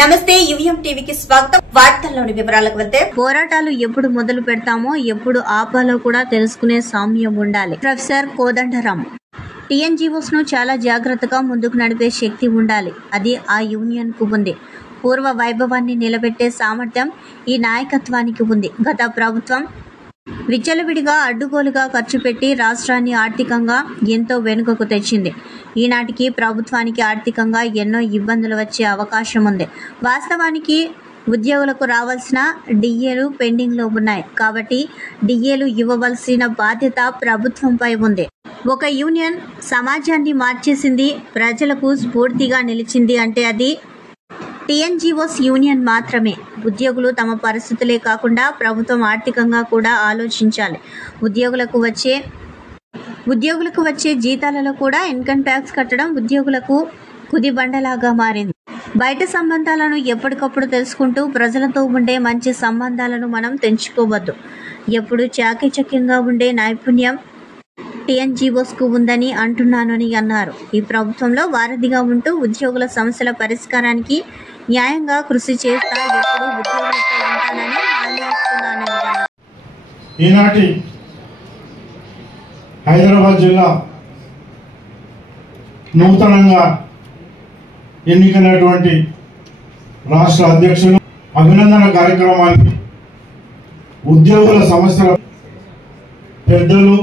నమస్తే యువిఎం టీవీకి స్వాగతం. వార్తల్లోని వివరాలకు వెళ్తే పోరాటాలు ఎప్పుడు మొదలు పెడతామో ఎప్పుడు ఆపాలో కూడా తెలుసుకునే సామ్యం ఉండాలి. ప్రొఫెసర్ కోదండరాం. టీఎన్జీఓస్ ను చాలా జాగ్రత్తగా ముందుకు నడిపే శక్తి ఉండాలి. అది ఆ యూనియన్ కు ఉంది. పూర్వ వైభవాన్ని నిలబెట్టే సామర్థ్యం ఈ నాయకత్వానికి ఉంది. గత ప్రభుత్వం విచ్చలవిడిగా అడ్డుగోలుగా ఖర్చు పెట్టి రాష్ట్రాన్ని ఆర్థికంగా ఎంతో వెనుకకు తెచ్చింది. ఈనాటికి ప్రభుత్వానికి ఆర్థికంగా ఎన్నో ఇబ్బందులు వచ్చే అవకాశం ఉంది. వాస్తవానికి ఉద్యోగులకు రావాల్సిన డిఏలు పెండింగ్లో ఉన్నాయి. కాబట్టి డిఏలు ఇవ్వవలసిన బాధ్యత ప్రభుత్వంపై ఉంది. ఒక యూనియన్ సమాజాన్ని మార్చేసింది, ప్రజలకు స్ఫూర్తిగా నిలిచింది అంటే అది టీఎన్జీఓస్ యూనియన్ మాత్రమే. ఉద్యోగులు తమ పరిస్థితులే కాకుండా ప్రభుత్వం ఆర్థికంగా కూడా ఆలోచించాలి. ఉద్యోగులకు వచ్చే జీతాలలో కూడా ఇన్కమ్ ట్యాక్స్ కట్టడం ఉద్యోగులకు కుదిబండలాగా మారింది. బయట సంబంధాలను ఎప్పటికప్పుడు తెలుసుకుంటూ ప్రజలతో ఉండే మంచి సంబంధాలను మనం తెంచుకోవద్దు. ఎప్పుడు చాకచక్యంగా ఉండే నైపుణ్యం టీఎన్జీఓస్కు ఉందని అంటున్నానని అన్నారు. ఈ ప్రభుత్వంలో వారధిగా ఉంటూ ఉద్యోగుల సమస్యల పరిష్కారానికి న్యాయంగా కృషి చేస్తా ఎప్పుడు ఉద్యోగులతో ఉంటానని హామీ ఇస్తున్నానని అన్నారు. ఈనాటి హైదరాబాద్ జిల్లా నూతనంగా ఎన్నికైనటువంటి రాష్ట్ర అధ్యక్షులు అభినందన కార్యక్రమానికి ఉద్యోగుల సమస్యల పెద్దలు,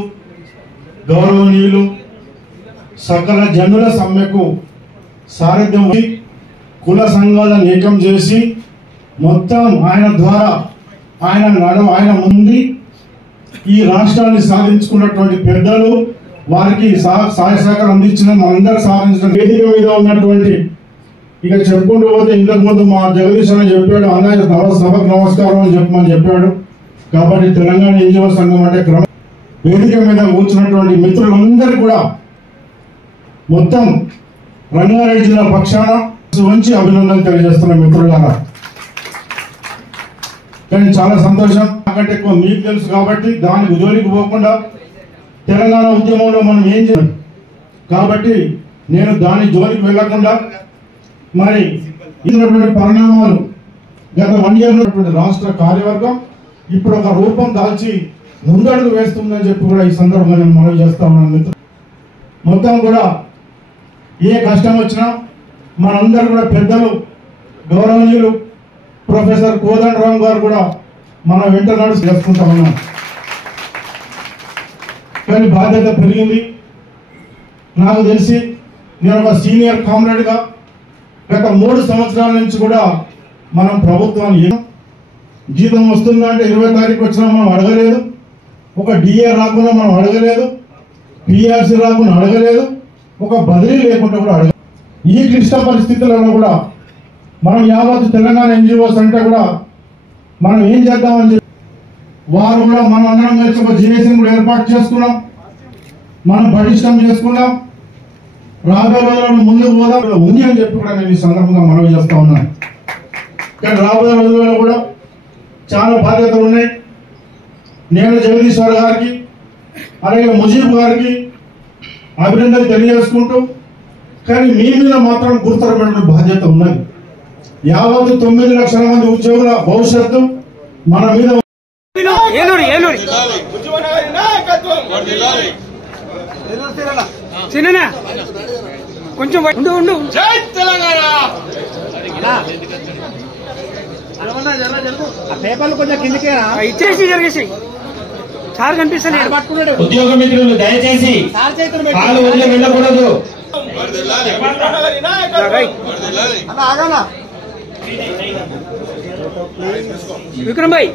గౌరవనీయులు, సకల జనుల సమ్మెకు సారథ్యం కుల సంఘాలను ఏకం చేసి మొత్తం ఆయన ద్వారా ఆయన ముందు ఈ రాష్ట్రాన్ని సాధించుకున్నటువంటి పెద్దలు, వారికి సహాయ సహకారం అందించిన మనందరూ సాధించిన వేదిక మీద ఉన్నటువంటి ఇక చెప్పుకుంటూ పోతే ఇంతకు ముందు మా జగదీష్ అని చెప్పాడు, అన్నయ్య సభకు నమస్కారం అని చెప్పమని చెప్పాడు. కాబట్టి తెలంగాణ ఎన్జిఓ సంఘం అంటే వేదిక మీద కూర్చున్నటువంటి మిత్రులందరూ కూడా మొత్తం రంగారెడ్డి జిల్లా పక్షాన మంచి అభినందనలు తెలియజేస్తున్న మిత్రులారా. కానీ చాలా సంతోషం, నాకంటే ఎక్కువ మీకు తెలుసు కాబట్టి దానికి జోలికి పోకుండా తెలంగాణ ఉద్యమంలో మనం ఏం చేయాలి కాబట్టి నేను దాని జోలికి వెళ్లకుండా మరి ఇటువంటి పరిణామాలు గత 1 year రాష్ట్ర కార్యవర్గం ఇప్పుడు ఒక రూపం దాల్చి ముందడుగు వేస్తుందని చెప్పి కూడా ఈ సందర్భంగా నేను మనవి చేస్తా ఉన్నాను మిత్రులు. మొత్తం కూడా ఏ కష్టం వచ్చినా మనందరూ కూడా పెద్దలు, గౌరవనీయులు ప్రొఫెసర్ కోదండరాం గారు కూడా మన వెంట నడుచు చేసుకుంటా ఉన్నాం. కానీ బాధ్యత పెరిగింది. నాకు తెలిసి నేను ఒక సీనియర్ కామ్రేడ్గా గత 3 సంవత్సరాల నుంచి కూడా మనం ప్రభుత్వాన్ని జీతం వస్తుందంటే 20 తారీఖు వచ్చినా మనం అడగలేదు, ఒక డిఏ రాకుండా మనం అడగలేదు, పిఆర్సీ రాకుండా అడగలేదు, ఒక బదిలీ లేకుండా కూడా అడగలేదు. ఈ క్లిష్ట పరిస్థితులలో కూడా మనం యావత్ తెలంగాణ ఎన్జిఓస్ అంటే కూడా మనం ఏం చేద్దామని చెప్పి వారు కూడా మనం అందరం కలిసి ఒక జేఏసీని కూడా ఏర్పాటు చేసుకున్నాం, మనం పటిష్టం చేసుకున్నాం. రాబోయే రోజులను ముందుకు పోదాం ఉంది అని చెప్పి కూడా నేను ఈ సందర్భంగా మనవి చేస్తా ఉన్నాను. కానీ రాబోయే రోజుల్లో కూడా చాలా బాధ్యతలు ఉన్నాయి. నేను జగదీశ్వర్ గారికి అలాగే ముజీబ్ గారికి అభినందనలు తెలియజేసుకుంటూ, కానీ మీ మీద మాత్రం గుర్తుపడిన బాధ్యత ఉన్నది. యావత్ 9 లక్షల మంది ఉద్యోగుల భవిష్యత్తు మన మీద. కొంచెం పేపర్లు కొంచెం కిందకేనా ఇచ్చేసి సార్ కనిపిస్తాను. ఉద్యోగ మిత్రులు దయచేసి కాలు వదిలి వెళ్ళకూడదు. విక్రమ్ భాయ్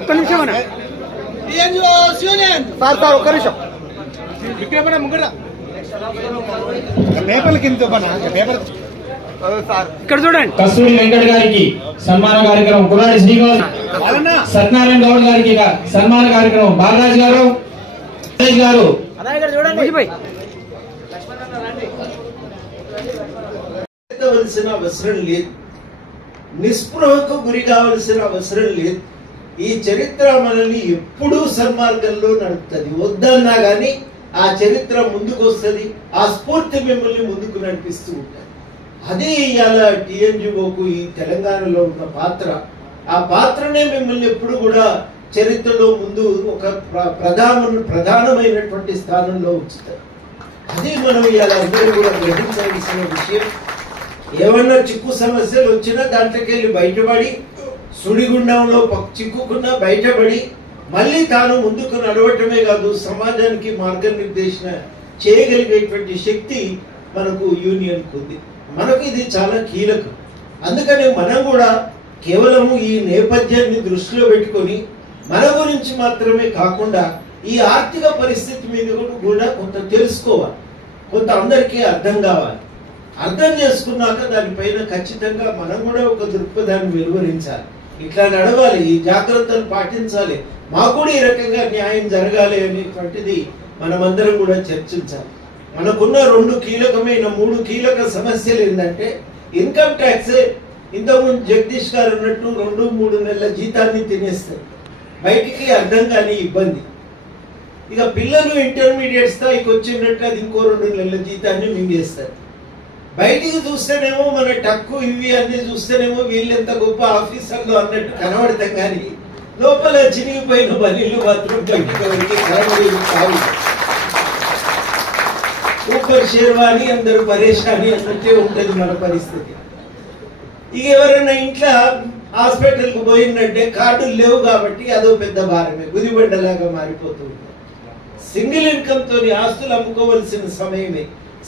ఒక్క నిమిషం సార్ ఒక్క నిమిషం. విక్రమ్ ముగ్గురు పేపర్లు కింద పేపర్ ఇక్కడ చూడండి. కస్తూరి వెంకట్ గారికి సన్మాన కార్యక్రమం, కులాడి శ్రీనివాస్, సత్యనారాయణ గౌడ్ గారికి సన్మాన కార్యక్రమం, బాలరాజ్ గారు గారు అవసరం లేదు, నిస్పృహకు గురి కావలసిన అవసరం లేదు. ఈ చరిత్ర మనల్ని ఎప్పుడూ సన్మార్గంలో నడుపుతుంది. వద్దన్నా గానీ ఆ చరిత్ర ముందుకు వస్తుంది, ఆ స్ఫూర్తి మిమ్మల్ని ముందుకు నడిపిస్తూ ఉంటుంది. అది ఇవాళ టీఎన్జిఓకు ఈ తెలంగాణలో ఉన్న పాత్ర. ఆ పాత్రనే మిమ్మల్ని ఎప్పుడు కూడా చరిత్రలో ముందు ఒక ప్రధానమైనటువంటి స్థానంలో ఉంచుతారు. అది మనం ఇవాళ అందరూ కూడా గ్రహించాల్సిన విషయం. ఏమన్నా చిక్కు సమస్యలు వచ్చినా దాంట్లోకి వెళ్ళి బయటపడి, సుడిగుండంలో చిక్కుకున్నా బయటపడి మళ్ళీ తాను ముందుకు నడవటమే కాదు, సమాజానికి మార్గనిర్దేశన చేయగలిగేటువంటి శక్తి మనకు యూనియన్కు ఉంది. మనకు ఇది చాలా కీలకం. అందుకని మనం కూడా కేవలము ఈ నేపథ్యాన్ని దృష్టిలో పెట్టుకొని మన గురించి మాత్రమే కాకుండా ఈ ఆర్థిక పరిస్థితి మీద కూడా కొంత తెలుసుకోవాలి, కొంత అందరికీ అర్థం కావాలి. అర్థం చేసుకున్నాక దానిపైన ఖచ్చితంగా మనం కూడా ఒక దృక్పథాన్ని వెలువరించాలి. ఇట్లా నడవాలి, ఈ జాగ్రత్తలు పాటించాలి, మాకు కూడా ఈ రకంగా న్యాయం జరగాలి అనేటువంటిది మనమందరం కూడా చర్చించాలి. మనకున్న 3 కీలక సమస్యలు ఏంటంటే ఇన్కమ్ ట్యాక్సే. ఇంతకుముందు జగదీష్ గారు అన్నట్టు 2-3 నెలల జీతాన్ని తినేస్తారు, బయటికి అర్థం కాని ఇబ్బంది. ఇక పిల్లలు ఇంటర్మీడియట్ స్థాయికి వచ్చినట్టు అది ఇంకో 2 నెలల జీతాన్ని మింగేస్తారు. బయటికి చూస్తేనేమో మన టక్కు ఇవి అన్ని చూస్తేనేమో వీళ్ళెంత గొప్ప ఆఫీసర్లు అన్నట్టు కనబడతాం, కానీ లోపల చినిగిపోయిన బనీళ్ళు మాత్రం బయటికి వరకు కావు. ఊపర్ షేర్వాణి అందరూ పరేషాని అన్నట్టే ఉంటుంది మన పరిస్థితి. ఇక ఎవరైనా ఇంట్లో హాస్పిటల్కి పోయిందంటే కార్డులు లేవు కాబట్టి అదో పెద్ద భారమే, గుదిబండలాగా మారిపోతుంది. సింగిల్ ఇన్కమ్ తోని ఆస్తులు అమ్ముకోవలసిన సమయమే.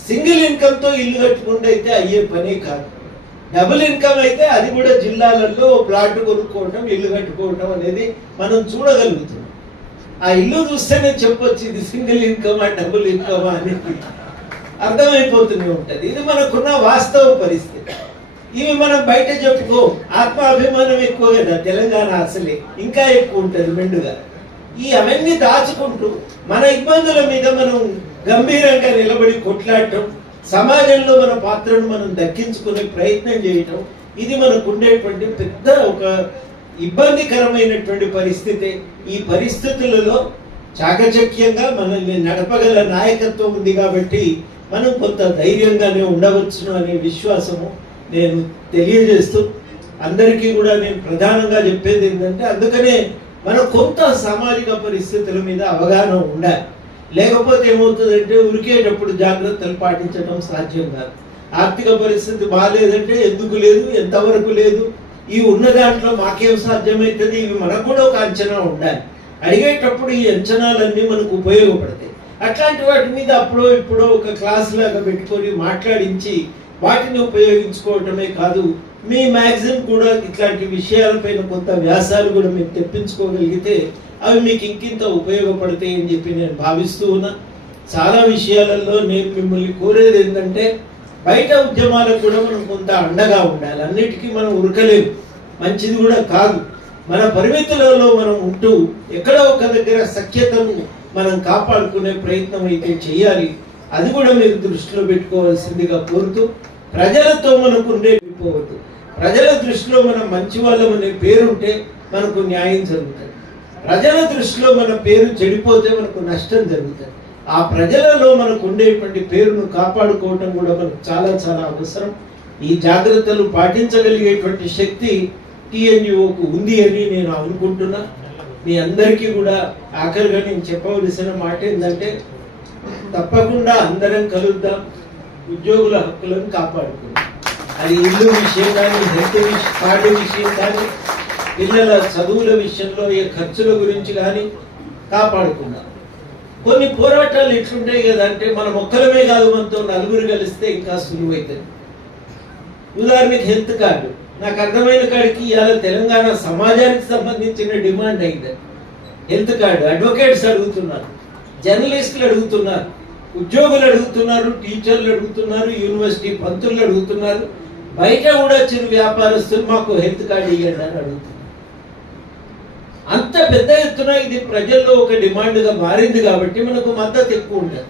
సింగిల్ ఇన్కమ్ తో ఇల్లు కట్టుకుంటే అయితే అయ్యే పనే కాదు. డబుల్ ఇన్కమ్ అయితే అది కూడా జిల్లాలలో ప్లాట్ కొనుక్కోవటం, ఇల్లు కట్టుకోవటం అనేది మనం చూడగలుగుతున్నాం. ఆ ఇల్లు చూస్తేనే చెప్పొచ్చు ఇది సింగిల్ ఇన్కమా డబుల్ ఇన్కమా అనేది అర్థమైపోతూనే ఉంటది. ఇది మనకున్న వాస్తవ పరిస్థితి. ఇవి మనం బయట చెప్పుకో, ఆత్మాభిమానం ఎక్కువ కదా తెలంగాణ, అసలే ఇంకా ఎక్కువ ఉంటది మెండుగా. అవన్నీ దాచుకుంటూ మన ఇబ్బందుల మీద మనం గంభీరంగా నిలబడి కొట్లాడటం, సమాజంలో మన పాత్రను మనం దక్కించుకునే ప్రయత్నం చేయటం, ఇది మనకు ఉండేటువంటి పెద్ద ఒక ఇబ్బందికరమైనటువంటి పరిస్థితి. ఈ పరిస్థితులలో చాకచక్యంగా మనల్ని నడపగల నాయకత్వం ఉంది కాబట్టి మనం కొంత ధైర్యంగానే ఉండవచ్చును అనే విశ్వాసము నేను తెలియజేస్తూ, అందరికీ కూడా నేను ప్రధానంగా చెప్పేది ఏంటంటే, అందుకనే మనం కొంత సామాజిక పరిస్థితుల మీద అవగాహన ఉండాలి. లేకపోతే ఏమవుతుందంటే ఉరికేటప్పుడు జాగ్రత్తలు పాటించడం సాధ్యం కాదు. ఆర్థిక పరిస్థితి బాగాలేదంటే ఎందుకు లేదు, ఎంతవరకు లేదు, ఈ ఉన్న దాంట్లో మాకేం సాధ్యమవుతుంది, ఇవి మనకు కూడా ఒక అంచనా ఉండాలి. అడిగేటప్పుడు ఈ అంచనాలన్నీ మనకు ఉపయోగపడతాయి. అట్లాంటి వాటి మీద అప్పుడో ఇప్పుడో ఒక క్లాస్ లాగా పెట్టుకొని మాట్లాడించి వాటిని ఉపయోగించుకోవటమే కాదు, మీ మ్యాగజైన్ కూడా ఇట్లాంటి విషయాలపైన కొంత వ్యాసాలు కూడా మీరు తెప్పించుకోగలిగితే అవి మీకు ఇంకింత ఉపయోగపడతాయి అని చెప్పి నేను భావిస్తూ ఉన్నా. చాలా విషయాలలో నేను మిమ్మల్ని కోరేది ఏంటంటే, బయట ఉద్యమాలకు కూడా మనం కొంత అండగా ఉండాలి. అన్నిటికీ మనం ఉరకలేము, మంచిది కూడా కాదు. మన పరిమితులలో మనం ఉంటూ ఎక్కడో ఒక దగ్గర సఖ్యతను మనం కాపాడుకునే ప్రయత్నం అయితే చేయాలి. అది కూడా మీరు దృష్టిలో పెట్టుకోవాల్సిందిగా కోరుతూ, ప్రజలతో మనకు ఉండేపోవద్దు. ప్రజల దృష్టిలో మనం మంచి వాళ్ళం అనే పేరుంటే మనకు న్యాయం జరుగుతుంది. ప్రజల దృష్టిలో మన పేరు చెడిపోతే మనకు నష్టం జరుగుతుంది. ఆ ప్రజలలో మనకు ఉండేటువంటి పేరును కాపాడుకోవటం కూడా మనకు చాలా చాలా అవసరం. ఈ జాగ్రత్తలు పాటించగలిగేటువంటి శక్తి టీఎన్జిఓకు ఉంది అని నేను అనుకుంటున్నా. మీ అందరికీ కూడా ఆఖరిగా నేను చెప్పవలసిన మాట ఏంటంటే, తప్పకుండా అందరం కలుద్దాం, ఉద్యోగుల హక్కులను కాపాడుకుందాం. అది ఇల్లు విషయం కానీ, హెల్త్ కార్డు విషయం కానీ, పిల్లల చదువుల విషయంలో ఏ ఖర్చుల గురించి కానీ కాపాడుకుందాం. కొన్ని పోరాటాలు ఎట్లుంటాయి కదా అంటే, మనం ఒక్కరమే కాదు, మనతో నలుగురు కలిస్తే ఇంకా సులువైతుంది. ఉదాహరణకి హెల్త్ కార్డు, నాకు అర్థమైన కాడికి ఇవాళ తెలంగాణ సమాజానికి సంబంధించిన డిమాండ్ అయింది. హెల్త్ కార్డు అడ్వకేట్స్ అడుగుతున్నారు, జర్నలిస్టులు అడుగుతున్నారు, ఉద్యోగులు అడుగుతున్నారు, టీచర్లు అడుగుతున్నారు, యూనివర్సిటీ పంతులు అడుగుతున్నారు, బయట కూడా చిరు వ్యాపారస్తులు మాకు హెల్త్ కార్డు ఇవ్వండి అని అడుగుతున్నారు. అంత పెద్ద ఎత్తున ఇది ప్రజల్లో ఒక డిమాండ్గా మారింది కాబట్టి మనకు మద్దతు ఎక్కువ ఉంటుంది.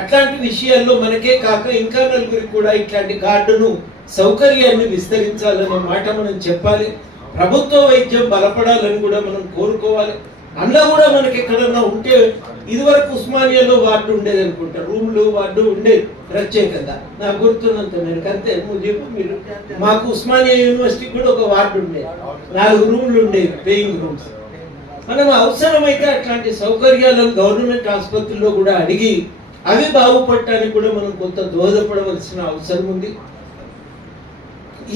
అట్లాంటి విషయాల్లో మనకే కాక ఇంకా నలుగురికి కూడా ఇట్లాంటి కార్డును సౌకర్యాన్ని విస్తరించాలనే మాట మనం చెప్పాలి. ప్రభుత్వ వైద్యం బలపడాలని కూడా మనం కోరుకోవాలి. అందులో కూడా మనకి ఎక్కడన్నా ఉంటే ఇదివరకు ఉస్మానియాలో వార్డు ఉండేది అనుకుంటా, రూమ్లు వార్డు ఉండేది ప్రత్యేకంగా, నాకు గుర్తున్నంత మేరకు. అంతే ముజీబ్ మీరు, మాకు ఉస్మానియా యూనివర్సిటీ కూడా ఒక వార్డు ఉండేది, 4 రూమ్లు ఉండేవి, పేయింగ్ రూమ్స్. మనం అవసరమైతే అట్లాంటి సౌకర్యాలను గవర్నమెంట్ ఆసుపత్రుల్లో కూడా అడిగి అవి బాగుపడటానికి కూడా మనం కొంత దోహదపడవలసిన అవసరం ఉంది.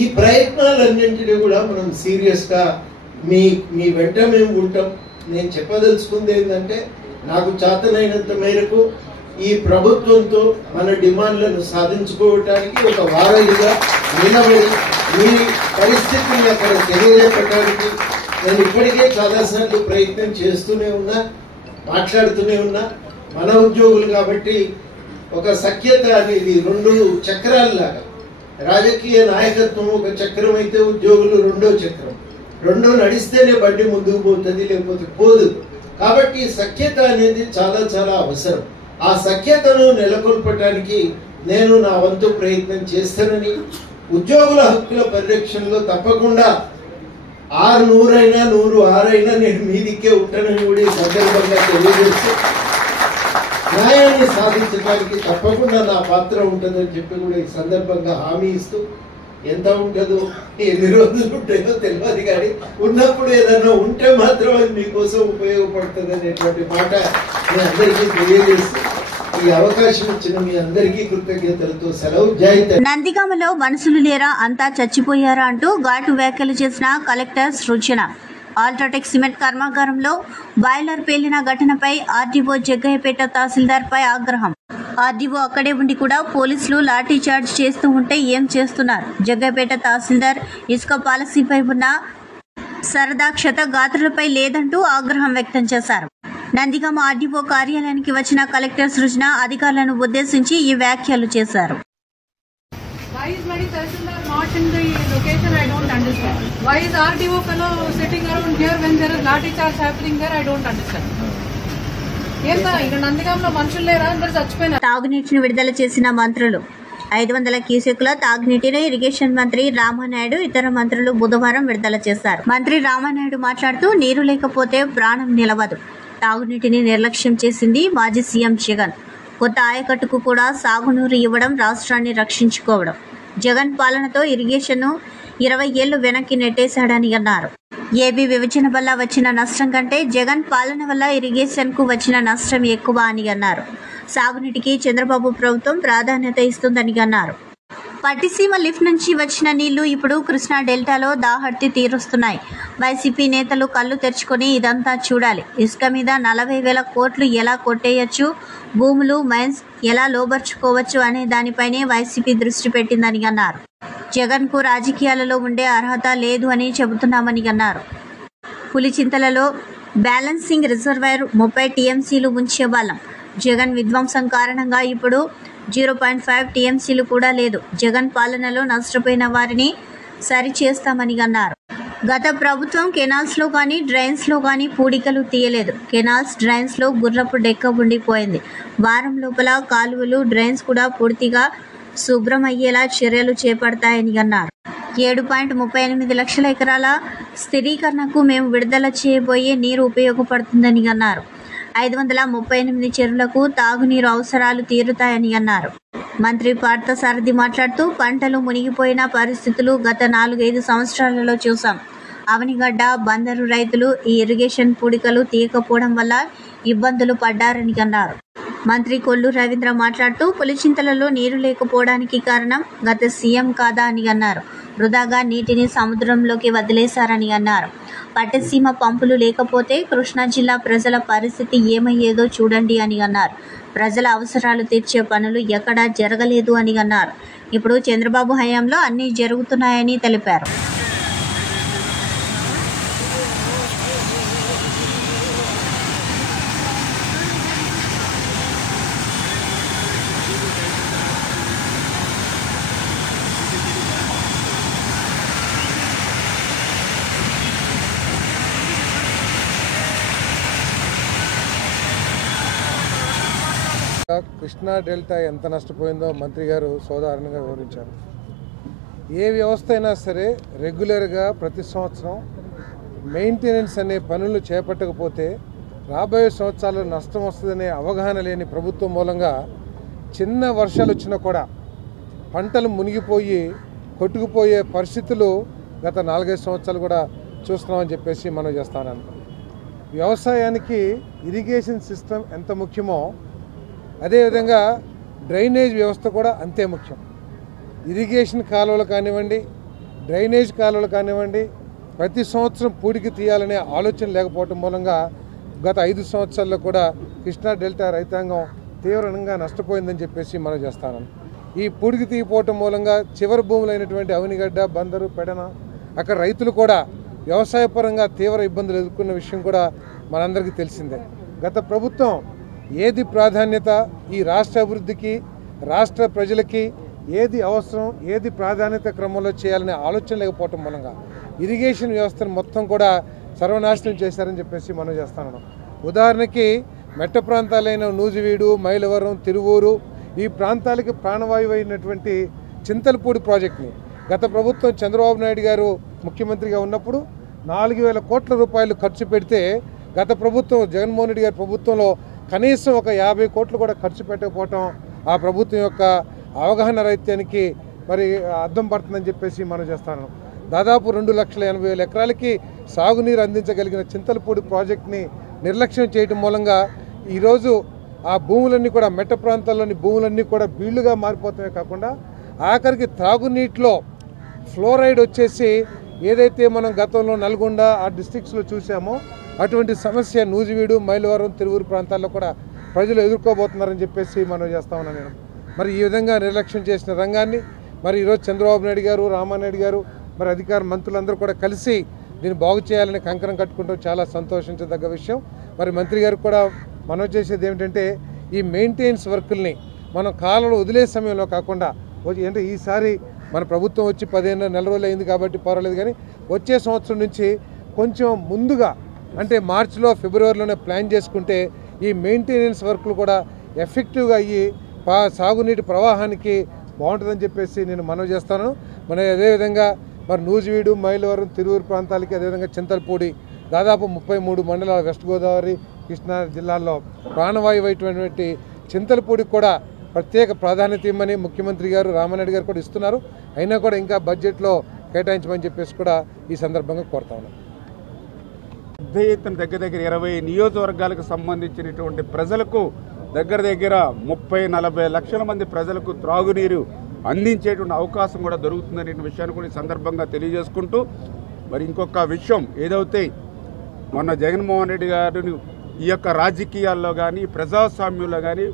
ఈ ప్రయత్నాలన్నింటినీ కూడా మనం సీరియస్గా మీ వెంట మేము ఉంటాం. నేను చెప్పదలుచుకుంది ఏంటంటే, నాకు చేతనైనంత మేరకు ఈ ప్రభుత్వంతో మన డిమాండ్లను సాధించుకోవటానికి ఒక వారధిగా నిలబడి మీ పరిస్థితిని అక్కడ తెలియజెప్పడానికి నేను ఇప్పటికే చాలాసార్లు ప్రయత్నం చేస్తూనే ఉన్నా, మాట్లాడుతూనే ఉన్నా. మన ఉద్యోగులు కాబట్టి ఒక సఖ్యత అనేది 2 చక్రాల్లాగా, రాజకీయ నాయకత్వం ఒక చక్రం అయితే ఉద్యోగులు 2వ చక్రం. 2 నడిస్తేనే బండి ముందుకు పోతుంది, లేకపోతే పోదు. కాబట్టి సఖ్యత అనేది చాలా చాలా అవసరం. ఆ సఖ్యతను నెలకొల్పడానికి నేను నా వంతు ప్రయత్నం చేస్తానని, ఉద్యోగుల హక్కుల పరిరక్షణలో తప్పకుండా 600 అయినా 106 అయినా నేను మీదికే ఉంటానని కూడా ఈ సందర్భంగా తెలియజేస్తూ, న్యాయాన్ని సాధించడానికి తప్పకుండా నా పాత్ర ఉంటుందని చెప్పి కూడా ఈ సందర్భంగా హామీ ఇస్తూ, ఎంత ఉంటుందో ఎన్ని రోజులు ఉంటాయో తెలియదు, కానీ ఉన్నప్పుడు ఏదైనా ఉంటే మాత్రం అది మీకోసం ఉపయోగపడుతుంది అనేటువంటి మాట మీ అందరికీ తెలియజేస్తూ, ఈ అవకాశం ఇచ్చిన మీ అందరికీ కృతజ్ఞతలతో సెలవు. జై తెలంగాణ. నందిగామలో మనుషులు లేరా, అంతా చచ్చిపోయారా అంటూ ఘాటు వ్యాఖ్యలు చేసిన కలెక్టర్ సృజన. అల్ట్రాటెక్ సిమెంట్ కర్మాగారంలో బాయిలర్ పేలిన ఘటనపై ఆర్డీఓ జగ్గయ్యపేట తహసీల్దార్పై ఆగ్రహం. ఆర్డీఓ అక్కడే ఉండి కూడా పోలీసులు లాఠీ చార్జ్ చేస్తూ ఉంటే ఏం చేస్తున్నారు? జగ్గయ్యపేట తహసీల్దార్ ఇసుక పాలసీపై ఉన్న సరదా క్షతగాత్రులపై లేదంటూ ఆగ్రహం వ్యక్తం చేశారు. నందిగామ ఆర్డీఓ కార్యాలయానికి వచ్చిన కలెక్టర్ సృజన అధికారులను ఉద్దేశించి ఈ వ్యాఖ్యలు చేశారు. Why is my Tahsildar not in the location? I don't understand. Why is RDO fellow sitting around here when there is lathi charge happening there? I don't understand. ఏంటా ఇక్కడ నందిగాంలో మనుషులు లేరా, అందరు చచ్చిపోయినారు. తాగునీటిని విడుదల చేసిన మంత్రులు. 500 క్యూసెక్కుల తాగునీటిని ఇరిగేషన్ మంత్రి రామానాయుడు, ఇతర మంత్రులు బుధవారం విడుదల చేశారు. మంత్రి రామానాయుడు మాట్లాడుతూ, నీరు లేకపోతే ప్రాణం నిలవదు. తాగునీటిని నిర్లక్ష్యం చేసింది మాజీ సీఎం జగన్. కొత్త ఆయకట్టుకు కూడా సాగునీరు ఇవ్వడం రాష్ట్రాన్ని రక్షించుకోవడం. జగన్ పాలనతో ఇరిగేషన్ను 20 ఏళ్లు వెనక్కి నెట్టేశాడని అన్నారు. ఏపీ విభజన వల్ల వచ్చిన నష్టం కంటే జగన్ పాలన వల్ల ఇరిగేషన్కు వచ్చిన నష్టం ఎక్కువ అని అన్నారు. సాగునీటికి చంద్రబాబు ప్రభుత్వం ప్రాధాన్యత ఇస్తుందని అన్నారు. పట్టిసీమ లిఫ్ట్ నుంచి వచ్చిన నీళ్లు ఇప్పుడు కృష్ణా డెల్టాలో దాహర్తి తీరుస్తున్నాయి. వైసీపీ నేతలు కళ్ళు తెరుచుకొని ఇదంతా చూడాలి. ఇసుక మీద 40,000 కోట్లు ఎలా కొట్టేయచ్చు, భూములు మైన్స్ ఎలా లోబర్చుకోవచ్చు అనే దానిపైనే వైసీపీ దృష్టి పెట్టిందని అన్నారు. జగన్కు రాజకీయాలలో ఉండే అర్హత లేదు అని చెబుతున్నామని అన్నారు. పులిచింతలలో బ్యాలెన్సింగ్ రిజర్వాయర్ 30 టీఎంసీలు ఉంచేవాళ్ళం. జగన్ విధ్వంసం కారణంగా ఇప్పుడు 0.5 టీఎంసీలు కూడా లేదు. జగన్ పాలనలో నష్టపోయిన వారిని సరిచేస్తామని అన్నారు. గత ప్రభుత్వం కెనాల్స్లో కానీ డ్రైన్స్లో కానీ పూడికలు తీయలేదు. కెనాల్స్ డ్రైన్స్లో గుర్రపు డెక్క ఉండిపోయింది. వారం లోపల కాలువలు డ్రైన్స్ కూడా పూర్తిగా శుభ్రం అయ్యేలా చర్యలు చేపడతాయని అన్నారు. 7.38 లక్షల ఎకరాల స్థిరీకరణకు మేము విడుదల చేయబోయే నీరు ఉపయోగపడుతుందని అన్నారు. 538 చెరువులకు తాగునీరు అవసరాలు తీరుతాయని అన్నారు. మంత్రి పార్థసారథి మాట్లాడుతూ, పంటలు మునిగిపోయిన పరిస్థితులు గత 4-5 సంవత్సరాలలో చూసాం. అవనిగడ్డ బందరు రైతులు ఈ ఇరిగేషన్ పూడికలు తీయకపోవడం వల్ల ఇబ్బందులు పడ్డారని అన్నారు. మంత్రి కొల్లు రవీంద్ర మాట్లాడుతూ, పులిచింతలలో నీరు లేకపోవడానికి కారణం గత సీఎం కాదా అని అన్నారు. వృధాగా నీటిని సముద్రంలోకి వదిలేశారని అన్నారు. పట్టసీమ పంపులు లేకపోతే కృష్ణా జిల్లా ప్రజల పరిస్థితి ఏమయ్యేదో చూడండి అని అన్నారు. ప్రజల అవసరాలు తీర్చే పనులు ఎక్కడా జరగలేదు అని అన్నారు. ఇప్పుడు చంద్రబాబు హయాంలో అన్నీ జరుగుతున్నాయని తెలిపారు. కృష్ణా డెల్టా ఎంత నష్టపోయిందో మంత్రి గారు సోదాహరణంగా వివరించారు. ఏ వ్యవస్థ అయినా సరే రెగ్యులర్గా ప్రతి సంవత్సరం మెయింటెనెన్స్ అనే పనులు చేపట్టకపోతే రాబోయే సంవత్సరాల్లో నష్టం వస్తుందనే అవగాహన లేని ప్రభుత్వం మూలంగా చిన్న వర్షాలు వచ్చినా కూడా పంటలు మునిగిపోయి కొట్టుకుపోయే పరిస్థితులు గత 4-5 సంవత్సరాలు కూడా చూస్తున్నామని చెప్పేసి మనం చేస్తాను. వ్యవసాయానికి ఇరిగేషన్ సిస్టమ్ ఎంత ముఖ్యమో అదేవిధంగా డ్రైనేజ్ వ్యవస్థ కూడా అంతే ముఖ్యం. ఇరిగేషన్ కాలువలు కానివ్వండి, డ్రైనేజ్ కాలువలు కానివ్వండి, ప్రతి సంవత్సరం పూడికి తీయాలనే ఆలోచన లేకపోవటం మూలంగా గత 5 సంవత్సరాల్లో కూడా కృష్ణా డెల్టా రైతాంగం తీవ్రంగా నష్టపోయిందని చెప్పేసి మనం చేస్తాను. ఈ పూడికి తీయపోవటం మూలంగా చివరి భూములైనటువంటి అవనిగడ్డ, బందరు, పెడన అక్కడ రైతులు కూడా వ్యవసాయపరంగా తీవ్ర ఇబ్బందులు ఎదుర్కొన్న విషయం కూడా మనందరికీ తెలిసిందే. గత ప్రభుత్వం ఏది ప్రాధాన్యత ఈ రాష్ట్ర అభివృద్ధికి, రాష్ట్ర ప్రజలకి ఏది అవసరం, ఏది ప్రాధాన్యత క్రమంలో చేయాలనే ఆలోచన లేకపోవటం మూలంగా ఇరిగేషన్ వ్యవస్థను మొత్తం కూడా సర్వనాశనం చేశారని చెప్పేసి మనం చేస్తాను. ఉదాహరణకి మెట్ట ప్రాంతాలైన నూజివీడు, మైలవరం, తిరువూరు ఈ ప్రాంతాలకి ప్రాణవాయువు అయినటువంటి చింతలపూడి ప్రాజెక్టుని గత ప్రభుత్వం చంద్రబాబు నాయుడు గారు ముఖ్యమంత్రిగా ఉన్నప్పుడు 4,000 కోట్ల రూపాయలు ఖర్చు పెడితే గత ప్రభుత్వం జగన్మోహన్ రెడ్డి గారి ప్రభుత్వంలో కనీసం ఒక 50 కోట్లు కూడా ఖర్చు పెట్టకపోవటం ఆ ప్రభుత్వం యొక్క అవగాహన రైత్యానికి మరి అర్థం పడుతుందని చెప్పేసి మనం చేస్తాను. దాదాపు 2,80,000 ఎకరాలకి సాగునీరు అందించగలిగిన చింతలపూడి ప్రాజెక్ట్ని నిర్లక్ష్యం చేయడం మూలంగా ఈరోజు ఆ భూములన్నీ కూడా మెట్ట ప్రాంతాల్లోని భూములన్నీ కూడా బీళ్లుగా మారిపోతామే కాకుండా ఆఖరికి త్రాగునీటిలో ఫ్లోరైడ్ వచ్చేసి ఏదైతే మనం గతంలో నల్గొండ ఆ డిస్ట్రిక్ట్స్లో చూసామో అటువంటి సమస్య నూజివీడు, మైలవరం, తిరువూరు ప్రాంతాల్లో కూడా ప్రజలు ఎదుర్కోబోతున్నారని చెప్పేసి మనం చేస్తా ఉన్నాను నేను. మరి ఈ విధంగా నిర్లక్ష్యం చేసిన రంగాన్ని మరి ఈరోజు చంద్రబాబు నాయుడు గారు, రామానాయుడు గారు, మరి అధికార మంత్రులందరూ కూడా కలిసి దీన్ని బాగు చేయాలని కంకణం కట్టుకుంటాం. చాలా సంతోషించదగ్గ విషయం. మరి మంత్రి గారికి కూడా మనం చేసేది ఏమిటంటే ఈ మెయింటెనెన్స్ వర్కుల్ని మనం కాలంలో వదిలే సమయంలో కాకుండా అంటే ఈసారి మన ప్రభుత్వం వచ్చి 15 నెల రోజులు అయింది కాబట్టి పర్వాలేదు, కానీ వచ్చే సంవత్సరం నుంచి కొంచెం ముందుగా అంటే మార్చిలో, ఫిబ్రవరిలోనే ప్లాన్ చేసుకుంటే ఈ మెయింటెనెన్స్ వర్క్లు కూడా ఎఫెక్టివ్గా అయ్యి సాగునీటి ప్రవాహానికి బాగుంటుందని చెప్పేసి నేను మనవి చేస్తాను. మన అదేవిధంగా మరి నూజివీడు, మైలవరం, తిరువూరు ప్రాంతాలకి అదేవిధంగా చింతలపూడి దాదాపు 33 మండలాల వెస్ట్ గోదావరి, కృష్ణా జిల్లాల్లో ప్రాణవాయువు అయినటువంటి చింతలపూడికి కూడా ప్రత్యేక ప్రాధాన్యత ఇవ్వమని ముఖ్యమంత్రి గారు, రామానాయుడు గారు కూడా ఇస్తున్నారు. అయినా కూడా ఇంకా బడ్జెట్లో కేటాయించమని చెప్పేసి కూడా ఈ సందర్భంగా కోరుతా ఉన్నాను. పెద్ద ఎత్తున దగ్గర 20 నియోజకవర్గాలకు సంబంధించినటువంటి ప్రజలకు దగ్గర 30-40 లక్షల మంది ప్రజలకు త్రాగునీరు అందించేటువంటి అవకాశం కూడా దొరుకుతుందనే విషయాన్ని కూడా ఈ సందర్భంగా తెలియజేసుకుంటూ, మరి ఇంకొక విషయం ఏదైతే మొన్న జగన్మోహన్ రెడ్డి గారిని ఈ యొక్క రాజకీయాల్లో కానీ ప్రజాస్వామ్యంలో కానీ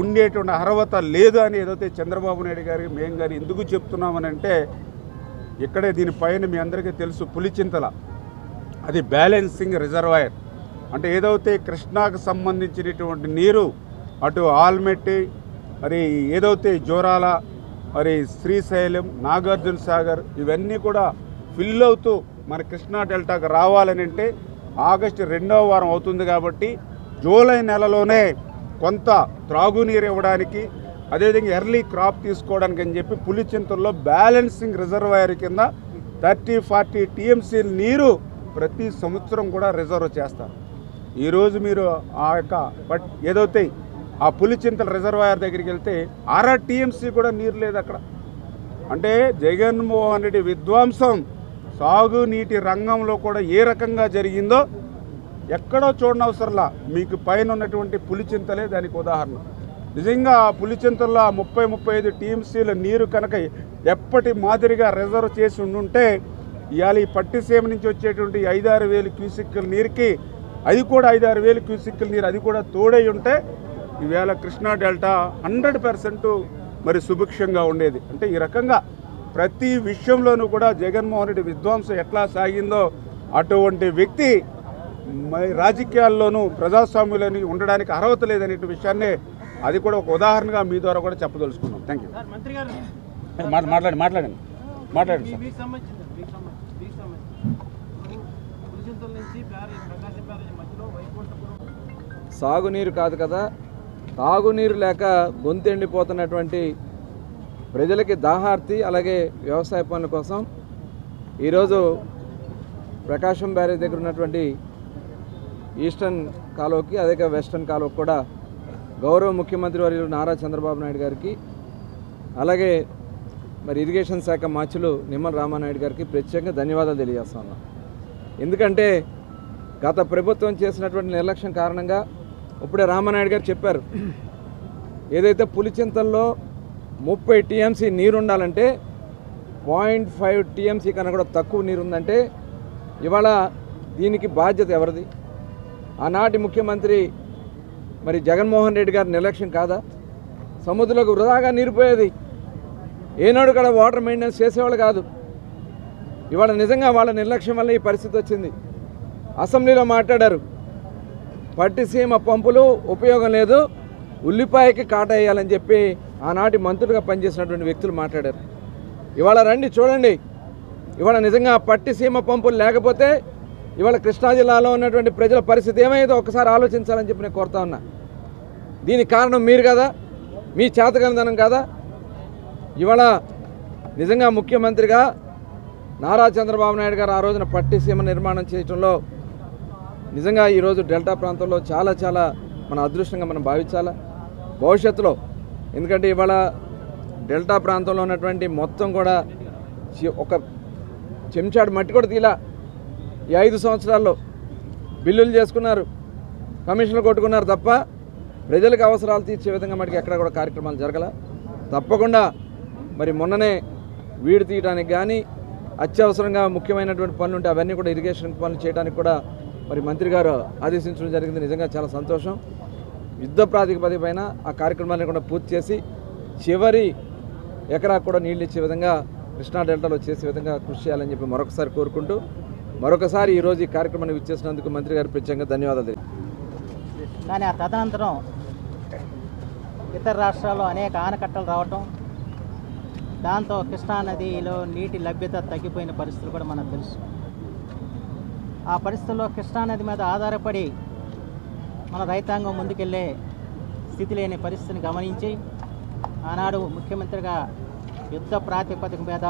ఉండేటువంటి అర్హత లేదు అని ఏదైతే చంద్రబాబు నాయుడు గారికి మేము కానీ ఎందుకు చెప్తున్నామని అంటే, ఇక్కడే దీనిపైన మీ అందరికీ తెలుసు పులిచింతల అది బ్యాలెన్సింగ్ రిజర్వాయర్ అంటే ఏదైతే కృష్ణాకు సంబంధించినటువంటి నీరు అటు ఆల్మెట్టి, మరి ఏదైతే జోరాల, మరి శ్రీశైలం, నాగార్జున సాగర్ ఇవన్నీ కూడా ఫిల్ అవుతూ మన కృష్ణా డెల్టాకు రావాలని అంటే ఆగస్టు 2వ వారం అవుతుంది కాబట్టి జూలై నెలలోనే కొంత త్రాగునీరు ఇవ్వడానికి అదేవిధంగా ఎర్లీ క్రాప్ తీసుకోవడానికి అని చెప్పి పులిచింతల్లో బ్యాలెన్సింగ్ రిజర్వాయర్ కింద 30-40 టీఎంసీ నీరు ప్రతి సంవత్సరం కూడా రిజర్వ్ చేస్తారు. ఈరోజు మీరు ఆ యొక్క ఏదైతే ఆ పులిచింతల రిజర్వాయర్ దగ్గరికి వెళ్తే 6 టీఎంసీ కూడా నీరు లేదు అక్కడ. అంటే జగన్మోహన్ రెడ్డి విధ్వంసం సాగునీటి రంగంలో కూడా ఏ రకంగా జరిగిందో ఎక్కడో చూడనవసరంలా మీకు పైన ఉన్నటువంటి పులిచింతలే దానికి ఉదాహరణ. నిజంగా ఆ పులిచింతల్లో 30-35 టీఎంసీల నీరు కనుక ఎప్పటి మాదిరిగా రిజర్వ్ చేసి ఉండుంటే ఇవాళ ఈ పట్టిసీమ నుంచి వచ్చేటువంటి 5-6 వేల క్యూసిక్కుల నీరుకి అది కూడా 5-6 వేల క్యూసిక్కుల నీరు అది కూడా తోడై ఉంటే ఈవేళ కృష్ణా డెల్టా 100% మరి సుభిక్షంగా ఉండేది. అంటే ఈ రకంగా ప్రతి విషయంలోనూ కూడా జగన్మోహన్ రెడ్డి విధ్వంసం ఎట్లా సాగిందో అటువంటి వ్యక్తి రాజకీయాల్లోనూ ప్రజాస్వామ్యంలోని ఉండడానికి అర్హత లేదనే విషయాన్ని అది కూడా ఒక ఉదాహరణగా మీ ద్వారా కూడా చెప్పదలుచుకున్నాం. Thank you. మాట్లాడండి సాగునీరు కాదు కదా, తాగునీరు లేక గొంతెండిపోతున్నటువంటి ప్రజలకి దాహార్తి అలాగే వ్యవసాయ పనుల కోసం ఈరోజు ప్రకాశం బ్యారేజ్ దగ్గర ఉన్నటువంటి ఈస్టర్న్ కాలువకి అదే వెస్టర్న్ కాలువకి కూడా గౌరవ ముఖ్యమంత్రి వర్యులు నారా చంద్రబాబు నాయుడు గారికి అలాగే మరి ఇరిగేషన్ శాఖ మార్చులు నిమ్మల రామానాయుడు గారికి ప్రత్యేకంగా ధన్యవాదాలు తెలియజేస్తున్నాను. ఎందుకంటే గత ప్రభుత్వం చేసినటువంటి నిర్లక్ష్యం కారణంగా ఇప్పుడే రామానాయుడు గారు చెప్పారు, ఏదైతే పులిచింతల్లో 30 టీఎంసీ నీరు ఉండాలంటే 0.5 టీఎంసీ కన్నా కూడా తక్కువ నీరు ఉందంటే ఇవాళ దీనికి బాధ్యత ఎవరిది? ఆనాటి ముఖ్యమంత్రి మరి జగన్మోహన్ రెడ్డి గారి నిర్లక్ష్యం కాదా? సముద్రంలోకి వృధాగా నీరు పోయేది, ఏనాడు కూడా వాటర్ మెయింటెనెన్స్ చేసేవాళ్ళు కాదు. ఇవాళ నిజంగా వాళ్ళ నిర్లక్ష్యం వల్ల ఈ పరిస్థితి వచ్చింది. అసెంబ్లీలో మాట్లాడారు, పట్టిసీమ పంపులు ఉపయోగం లేదు, ఉల్లిపాయకి కాటా వేయాలని చెప్పి ఆనాటి మంత్రులుగా పనిచేసినటువంటి వ్యక్తులు మాట్లాడారు. ఇవాళ రండి చూడండి, ఇవాళ నిజంగా పట్టిసీమ పంపులు లేకపోతే ఇవాళ కృష్ణా జిల్లాలో ఉన్నటువంటి ప్రజల పరిస్థితి ఏమైందో ఒకసారి ఆలోచించాలని చెప్పి నేను కోరుతా ఉన్నా. దీనికి కారణం మీరు కదా, మీ చేతకనిదనం కదా. ఇవాళ నిజంగా ముఖ్యమంత్రిగా నారా చంద్రబాబు నాయుడు గారు ఆ రోజున పట్టిసీమ నిర్మాణం చేయడంలో నిజంగా ఈరోజు డెల్టా ప్రాంతంలో చాలా చాలా మన అదృష్టంగా మనం భావించాలా భవిష్యత్తులో. ఎందుకంటే ఇవాళ డెల్టా ప్రాంతంలో ఉన్నటువంటి మొత్తం కూడా ఒక చెంచాడు మట్టి కూడా తీలా. ఈ 5 సంవత్సరాల్లో బిల్లులు చేసుకున్నారు, కమిషన్లు కొట్టుకున్నారు తప్ప ప్రజలకు అవసరాలు తీర్చే విధంగా మటుకు ఎక్కడ కూడా కార్యక్రమాలు జరగల. తప్పకుండా మరి మొన్ననే వీడు తీయడానికి కానీ అత్యవసరంగా ముఖ్యమైనటువంటి పనులు ఉంటే అవన్నీ కూడా ఇరిగేషన్ పనులు చేయడానికి కూడా మరి మంత్రి గారు ఆదేశించడం జరిగింది. నిజంగా చాలా సంతోషం. యుద్ధ ప్రాతిపదిక పైన ఆ కార్యక్రమాన్ని కూడా పూర్తి చేసి చివరి ఎకరా కూడా నీళ్ళు ఇచ్చే విధంగా కృష్ణా డెల్టాలో చేసే విధంగా కృషి చేయాలని చెప్పి మరొకసారి కోరుకుంటూ మరొకసారి ఈరోజు ఈ కార్యక్రమాన్ని విచ్చేసినందుకు మంత్రి గారు ప్రత్యేకంగా ధన్యవాదాలు. కానీ ఆ తదనంతరం ఇతర రాష్ట్రాల్లో అనేక ఆనకట్టలు రావటం, దాంతో కృష్ణా నదిలో నీటి లభ్యత తగ్గిపోయిన పరిస్థితులు కూడా మనకు తెలుసు. ఆ పరిస్థితుల్లో కృష్ణా నది మీద ఆధారపడి మన రైతాంగం ముందుకెళ్ళే స్థితి లేని పరిస్థితిని గమనించి ఆనాడు ముఖ్యమంత్రిగా యుద్ధ ప్రాతిపదిక మీద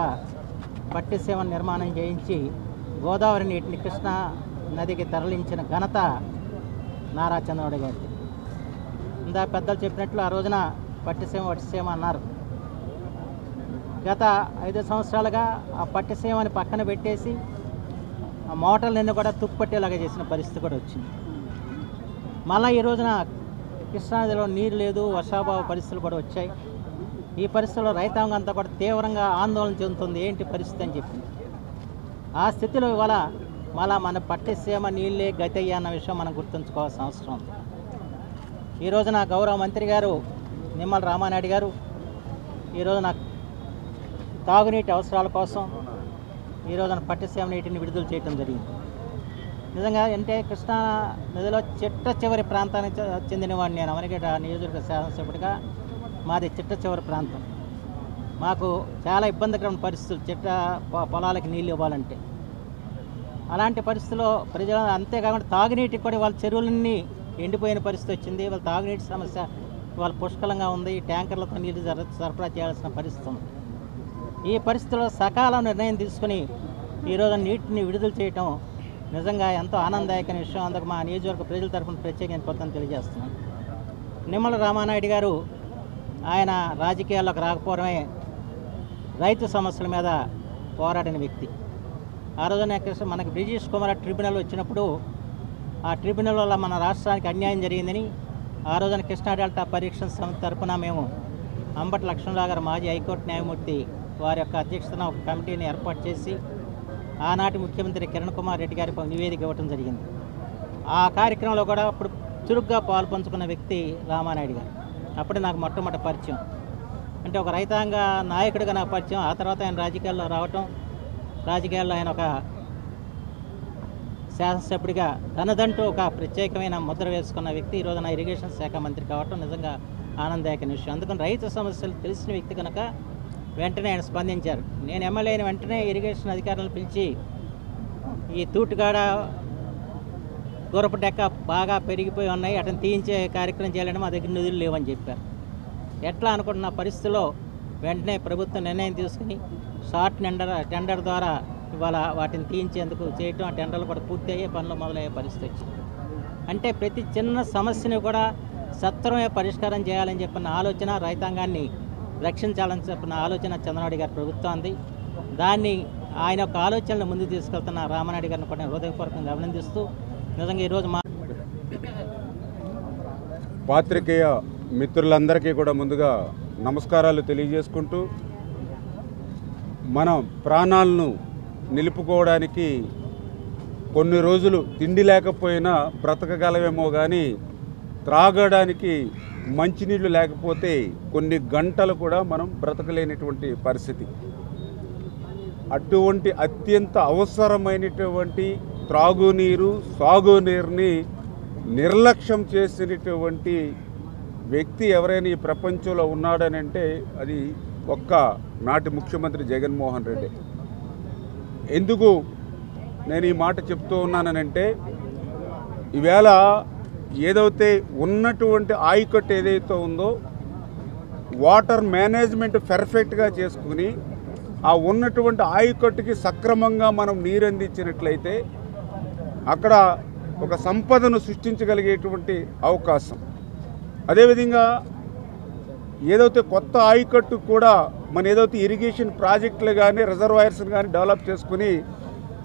పట్టిసీమ నిర్మాణం చేయించి గోదావరి నీటిని కృష్ణా నదికి తరలించిన ఘనత నారా చంద్రబాబు గారికి. ఇందా పెద్దలు చెప్పినట్లు ఆ రోజున పట్టిసీమ అన్నారు. గత 5 సంవత్సరాలుగా ఆ పట్టిసీమని పక్కన పెట్టేసి ఆ మోటార్లన్నీ కూడా తుప్పట్టేలాగా చేసిన పరిస్థితి కూడా వచ్చింది. మళ్ళీ ఈ రోజున కృష్ణానదిలో నీరు లేదు, వర్షాభావ పరిస్థితులు కూడా వచ్చాయి. ఈ పరిస్థితుల్లో రైతాంగం అంతా కూడా తీవ్రంగా ఆందోళన చెందుతుంది, ఏంటి పరిస్థితి అని చెప్పింది. ఆ స్థితిలో ఇవాళ మళ్ళా మన పట్టిసీమ నీళ్ళే గతయ్య అన్న విషయం మనం గుర్తుంచుకోవాల్సిన అవసరం ఉంది. ఈ రోజున గౌరవ మంత్రి గారు నిమ్మల రామానాయుడు గారు ఈ రోజున తాగునీటి అవసరాల కోసం ఈ రోజున పట్టిసీమ నీటిని విడుదల చేయడం జరిగింది. నిజంగా అంటే కృష్ణా నదిలో చిట్ట చివరి ప్రాంతానికి చెందినవాడిని నేను. అమరగడ్డ నియోజకవర్గ శాసనసభ్యుడిగా మాది చిట్ట చివరి ప్రాంతం. మాకు చాలా ఇబ్బందికరమైన పరిస్థితులు చిట్ట పొలాలకి నీళ్ళు ఇవ్వాలంటే. అలాంటి పరిస్థితుల్లో ప్రజలు అంతేకాకుండా తాగునీటికి కూడా వాళ్ళ చెరువులన్నీ ఎండిపోయిన పరిస్థితి వచ్చింది. వాళ్ళ తాగునీటి సమస్య వాళ్ళ పుష్కలంగా ఉంది. ట్యాంకర్లతో నీరు సరఫరా చేయాల్సిన పరిస్థితి ఉంది. ఈ పరిస్థితుల్లో సకాలం నిర్ణయం తీసుకుని ఈరోజు నీటిని విడుదల చేయటం నిజంగా ఎంతో ఆనందదాయకమైన విషయం. అందుకు మా నియోజకవర్గ ప్రజల తరఫున ప్రత్యేకంగా కొత్తని తెలియజేస్తున్నాను. నిమ్మల రామానాయుడు గారు ఆయన రాజకీయాల్లోకి రాకపోవడమే రైతు సమస్యల మీద పోరాడిన వ్యక్తి. ఆ రోజున మనకి బ్రిజేష్ కుమార్ ట్రిబ్యునల్ వచ్చినప్పుడు ఆ ట్రిబ్యునల్ వల్ల మన రాష్ట్రానికి అన్యాయం జరిగిందని ఆ రోజున కృష్ణా డెల్టా పరిరక్షణ సమితి తరఫున మేము అంబటి లక్ష్మణరావు గారు మాజీ హైకోర్టు న్యాయమూర్తి వారి యొక్క అధ్యక్షతన ఒక కమిటీని ఏర్పాటు చేసి ఆనాటి ముఖ్యమంత్రి కిరణ్ కుమార్ రెడ్డి గారికి నివేదిక ఇవ్వడం జరిగింది. ఆ కార్యక్రమంలో కూడా అప్పుడు చురుగ్గా పాల్పంచుకున్న వ్యక్తి రామానాయుడు గారు. అప్పుడే నాకు మొట్టమొదటి పరిచయం, అంటే ఒక రైతాంగ నాయకుడిగా నాకు పరిచయం. ఆ తర్వాత ఆయన రాజకీయాల్లో రావటం, రాజకీయాల్లో ఆయన ఒక శాసనసభ్యుడిగా తనదంటూ ఒక ప్రత్యేకమైన ముద్ర వేసుకున్న వ్యక్తి ఈరోజు నా ఇరిగేషన్ శాఖ మంత్రి కావటం నిజంగా ఆనందదాయకమైన విషయం. అందుకని రైతు సమస్యలు తెలిసిన వ్యక్తి కనుక వెంటనే ఆయన స్పందించారు. నేను ఎమ్మెల్యే అయిన వెంటనే ఇరిగేషన్ అధికారులను పిలిచి ఈ తూటుగాడ గురపు డెక్క బాగా పెరిగిపోయి ఉన్నాయి, అతను తీయించే కార్యక్రమం చేయాలంటే మా దగ్గర నిధులు లేవని చెప్పారు. ఎట్లా అనుకుంటున్న పరిస్థితిలో వెంటనే ప్రభుత్వం నిర్ణయం తీసుకుని షార్ట్ టెండర్ ద్వారా ఇవాళ వాటిని తీయించేందుకు చేయటం, ఆ టెండర్లు కూడా పూర్తి అయ్యే పనులు మొదలయ్యే పరిస్థితి వచ్చింది. అంటే ప్రతి చిన్న సమస్యను కూడా సత్వరమే పరిష్కారం చేయాలని చెప్పిన ఆలోచన, రైతాంగాన్ని రక్షించాలని చెప్పిన ఆలోచన చంద్రబాబు గారి ప్రభుత్వాన్ని. దాన్ని ఆయన యొక్క ఆలోచనలు ముందుకు తీసుకెళ్తున్న రామానాయుడు గారిని కూడా హృదయపూర్వకంగా అభినందిస్తూ నిజంగా ఈరోజు పాత్రికేయ మిత్రులందరికీ కూడా ముందుగా నమస్కారాలు తెలియజేసుకుంటూ, మన ప్రాణాలను నిలుపుకోవడానికి కొన్ని రోజులు తిండి లేకపోయినా బ్రతకగలమేమో కానీ త్రాగడానికి మంచినీళ్ళు లేకపోతే కొన్ని గంటలు కూడా మనం బ్రతకలేనటువంటి పరిస్థితి. అటువంటి అత్యంత అవసరమైనటువంటి త్రాగునీరు, సాగునీరుని నిర్లక్ష్యం చేసినటువంటి వ్యక్తి ఎవరైనా ఈ ప్రపంచంలో ఉన్నాడని అంటే అది ఒక్క నాటి ముఖ్యమంత్రి జగన్మోహన్ రెడ్డి. ఎందుకు నేను ఈ మాట చెప్తూ ఉన్నానంటే, ఈవేళ ఏదైతే ఉన్నటువంటి ఆయకట్టు ఏదైతే ఉందో వాటర్ మేనేజ్మెంట్ పర్ఫెక్ట్గా చేసుకుని ఆ ఉన్నటువంటి ఆయకట్టుకి సక్రమంగా మనం నీరు అందించినట్లయితే అక్కడ ఒక సంపదను సృష్టించగలిగేటువంటి అవకాశం. అదేవిధంగా ఏదైతే కొత్త ఆయకట్టు కూడా మన ఏదైతే ఇరిగేషన్ ప్రాజెక్టులు కానీ రిజర్వాయర్స్ కానీ డెవలప్ చేసుకుని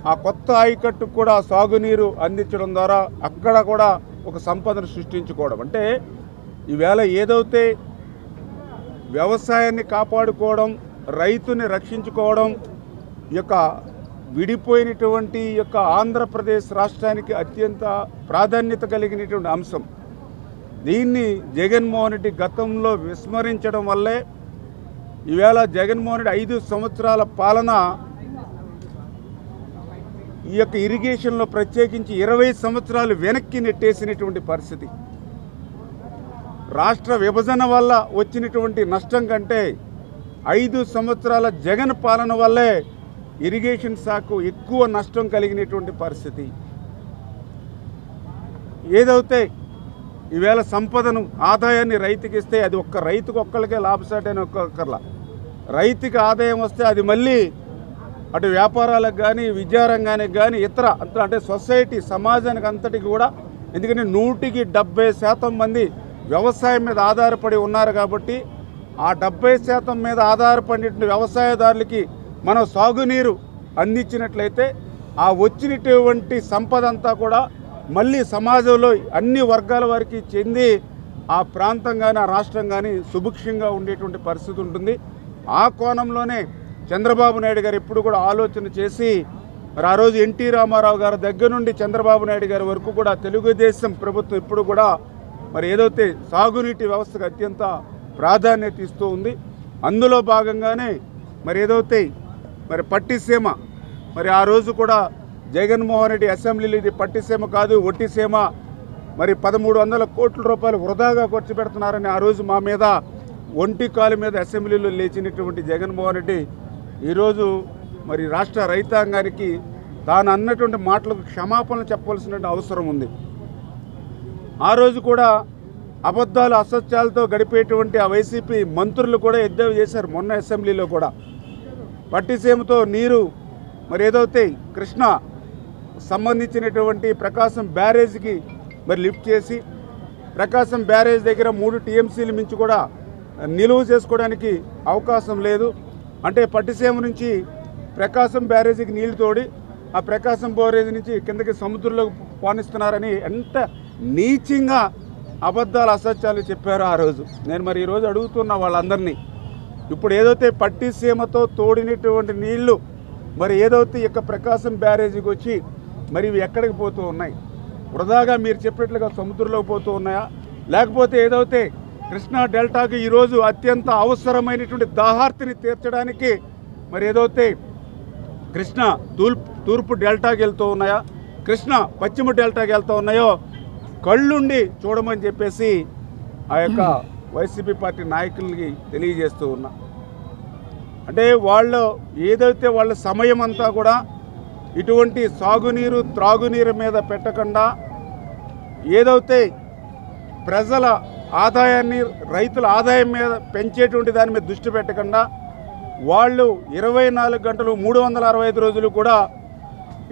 ఆ కొత్త ఆయకట్టు కూడా సాగునీరు అందించడం ద్వారా అక్కడ కూడా ఒక సంపదను సృష్టించుకోవడం. అంటే ఈవేళ ఏదైతే వ్యవసాయాన్ని కాపాడుకోవడం, రైతుని రక్షించుకోవడం ఈ యొక్క విడిపోయినటువంటి యొక్క ఆంధ్రప్రదేశ్ రాష్ట్రానికి అత్యంత ప్రాధాన్యత కలిగినటువంటి అంశం. దీన్ని జగన్మోహన్ రెడ్డి గతంలో విస్మరించడం వల్లే ఈవేళ జగన్మోహన్ రెడ్డి 5 సంవత్సరాల పాలన ఈ యొక్క ఇరిగేషన్లో ప్రత్యేకించి 20 సంవత్సరాలు వెనక్కి నెట్టేసినటువంటి పరిస్థితి. రాష్ట్ర విభజన వల్ల వచ్చినటువంటి నష్టం కంటే 5 సంవత్సరాల జగన్ పాలన వల్లే ఇరిగేషన్ శాఖకు ఎక్కువ నష్టం కలిగినటువంటి పరిస్థితి. ఏదైతే ఈవేళ సంపదను, ఆదాయాన్ని రైతుకి ఇస్తే అది ఒక్క రైతుకు ఒక్కరికే లాభసాటైన ఒక్కొక్కర్లా. రైతుకి ఆదాయం వస్తే అది మళ్ళీ అటు వ్యాపారాలకు కానీ, విద్యారంగానికి కానీ, ఇతర అంటే సొసైటీ సమాజానికి అంతటికి కూడా, ఎందుకంటే 170% మంది వ్యవసాయం మీద ఆధారపడి ఉన్నారు కాబట్టి ఆ 70% మీద ఆధారపడిన వ్యవసాయదారులకి మనం సాగునీరు అందించినట్లయితే ఆ వచ్చినటువంటి సంపద అంతా కూడా మళ్ళీ సమాజంలో అన్ని వర్గాల వారికి చెంది ఆ ప్రాంతం కానీ, ఆ రాష్ట్రం కానీ సుభిక్షంగా ఉండేటువంటి పరిస్థితి ఉంటుంది. ఆ కోణంలోనే చంద్రబాబు నాయుడు గారు ఎప్పుడు కూడా ఆలోచన చేసి మరి ఆ రోజు ఎన్టీ రామారావు గారి దగ్గర నుండి చంద్రబాబు నాయుడు గారి వరకు కూడా తెలుగుదేశం ప్రభుత్వం ఎప్పుడు కూడా మరి ఏదైతే సాగునీటి వ్యవస్థకు అత్యంత ప్రాధాన్యత ఇస్తూ ఉంది. అందులో భాగంగానే మరి ఏదైతే మరి పట్టిసీమ, మరి ఆ రోజు కూడా జగన్మోహన్ రెడ్డి అసెంబ్లీలో ఇది పట్టిసీమ కాదు ఒట్టిసీమ, మరి 1300 కోట్ల రూపాయలు వృధాగా ఖర్చు పెడుతున్నారని ఆ రోజు మా మీద ఒంటి కాలు మీద అసెంబ్లీలో లేచినటువంటి జగన్మోహన్ రెడ్డి ఈరోజు మరి రాష్ట్ర రైతాంగానికి తాను అన్నటువంటి మాటలకు క్షమాపణలు చెప్పవలసిన అవసరం ఉంది. ఆ రోజు కూడా అబద్ధాలు, అసత్యాలతో గడిపేటువంటి ఆ వైసీపీ మంత్రులు కూడా ఎద్దేవా చేశారు. మొన్న అసెంబ్లీలో కూడా పట్టిసీమతో నీరు మరి ఏదైతే కృష్ణ సంబంధించినటువంటి ప్రకాశం బ్యారేజ్కి మరి లిఫ్ట్ చేసి ప్రకాశం బ్యారేజ్ దగ్గర 3 టీఎంసీలు మించి కూడా నిలువ చేసుకోవడానికి అవకాశం లేదు. అంటే పట్టిసీమ నుంచి ప్రకాశం బ్యారేజీకి నీళ్లు తోడి ఆ ప్రకాశం బ్యారేజ్ నుంచి కిందకి సముద్రంలోకి పోనిస్తున్నారని ఎంత నీచంగా అబద్ధాలు, అసత్యాలు చెప్పారు ఆ రోజు. నేను మరి ఈరోజు అడుగుతున్న వాళ్ళందరినీ, ఇప్పుడు ఏదైతే పట్టిసీమతో తోడినటువంటి నీళ్లు మరి ఏదైతే ఇక ప్రకాశం బ్యారేజీకి వచ్చి మరి ఇవి ఎక్కడికి పోతూ ఉన్నాయి? వృధాగా మీరు చెప్పినట్లుగా సముద్రంలోకి పోతూ ఉన్నాయా? లేకపోతే ఏదైతే కృష్ణా డెల్టాకి ఈరోజు అత్యంత అవసరమైనటువంటి దాహార్తిని తీర్చడానికి మరి ఏదైతే కృష్ణ తూర్పు డెల్టాకి వెళ్తూ ఉన్నాయా, కృష్ణ పశ్చిమ డెల్టాకి వెళ్తూ ఉన్నాయో కళ్ళుండి చూడమని చెప్పేసి ఆ యొక్క వైసీపీ పార్టీ నాయకులకి తెలియజేస్తూ ఉన్నా. అంటే వాళ్ళు ఏదైతే వాళ్ళ సమయం అంతా కూడా ఇటువంటి సాగునీరు, త్రాగునీరు మీద పెట్టకుండా ఏదైతే ప్రజల ఆదాయాన్ని, రైతుల ఆదాయం మీద పెంచేటువంటి దాని మీద దృష్టి పెట్టకుండా వాళ్ళు 24 గంటలు 365 రోజులు కూడా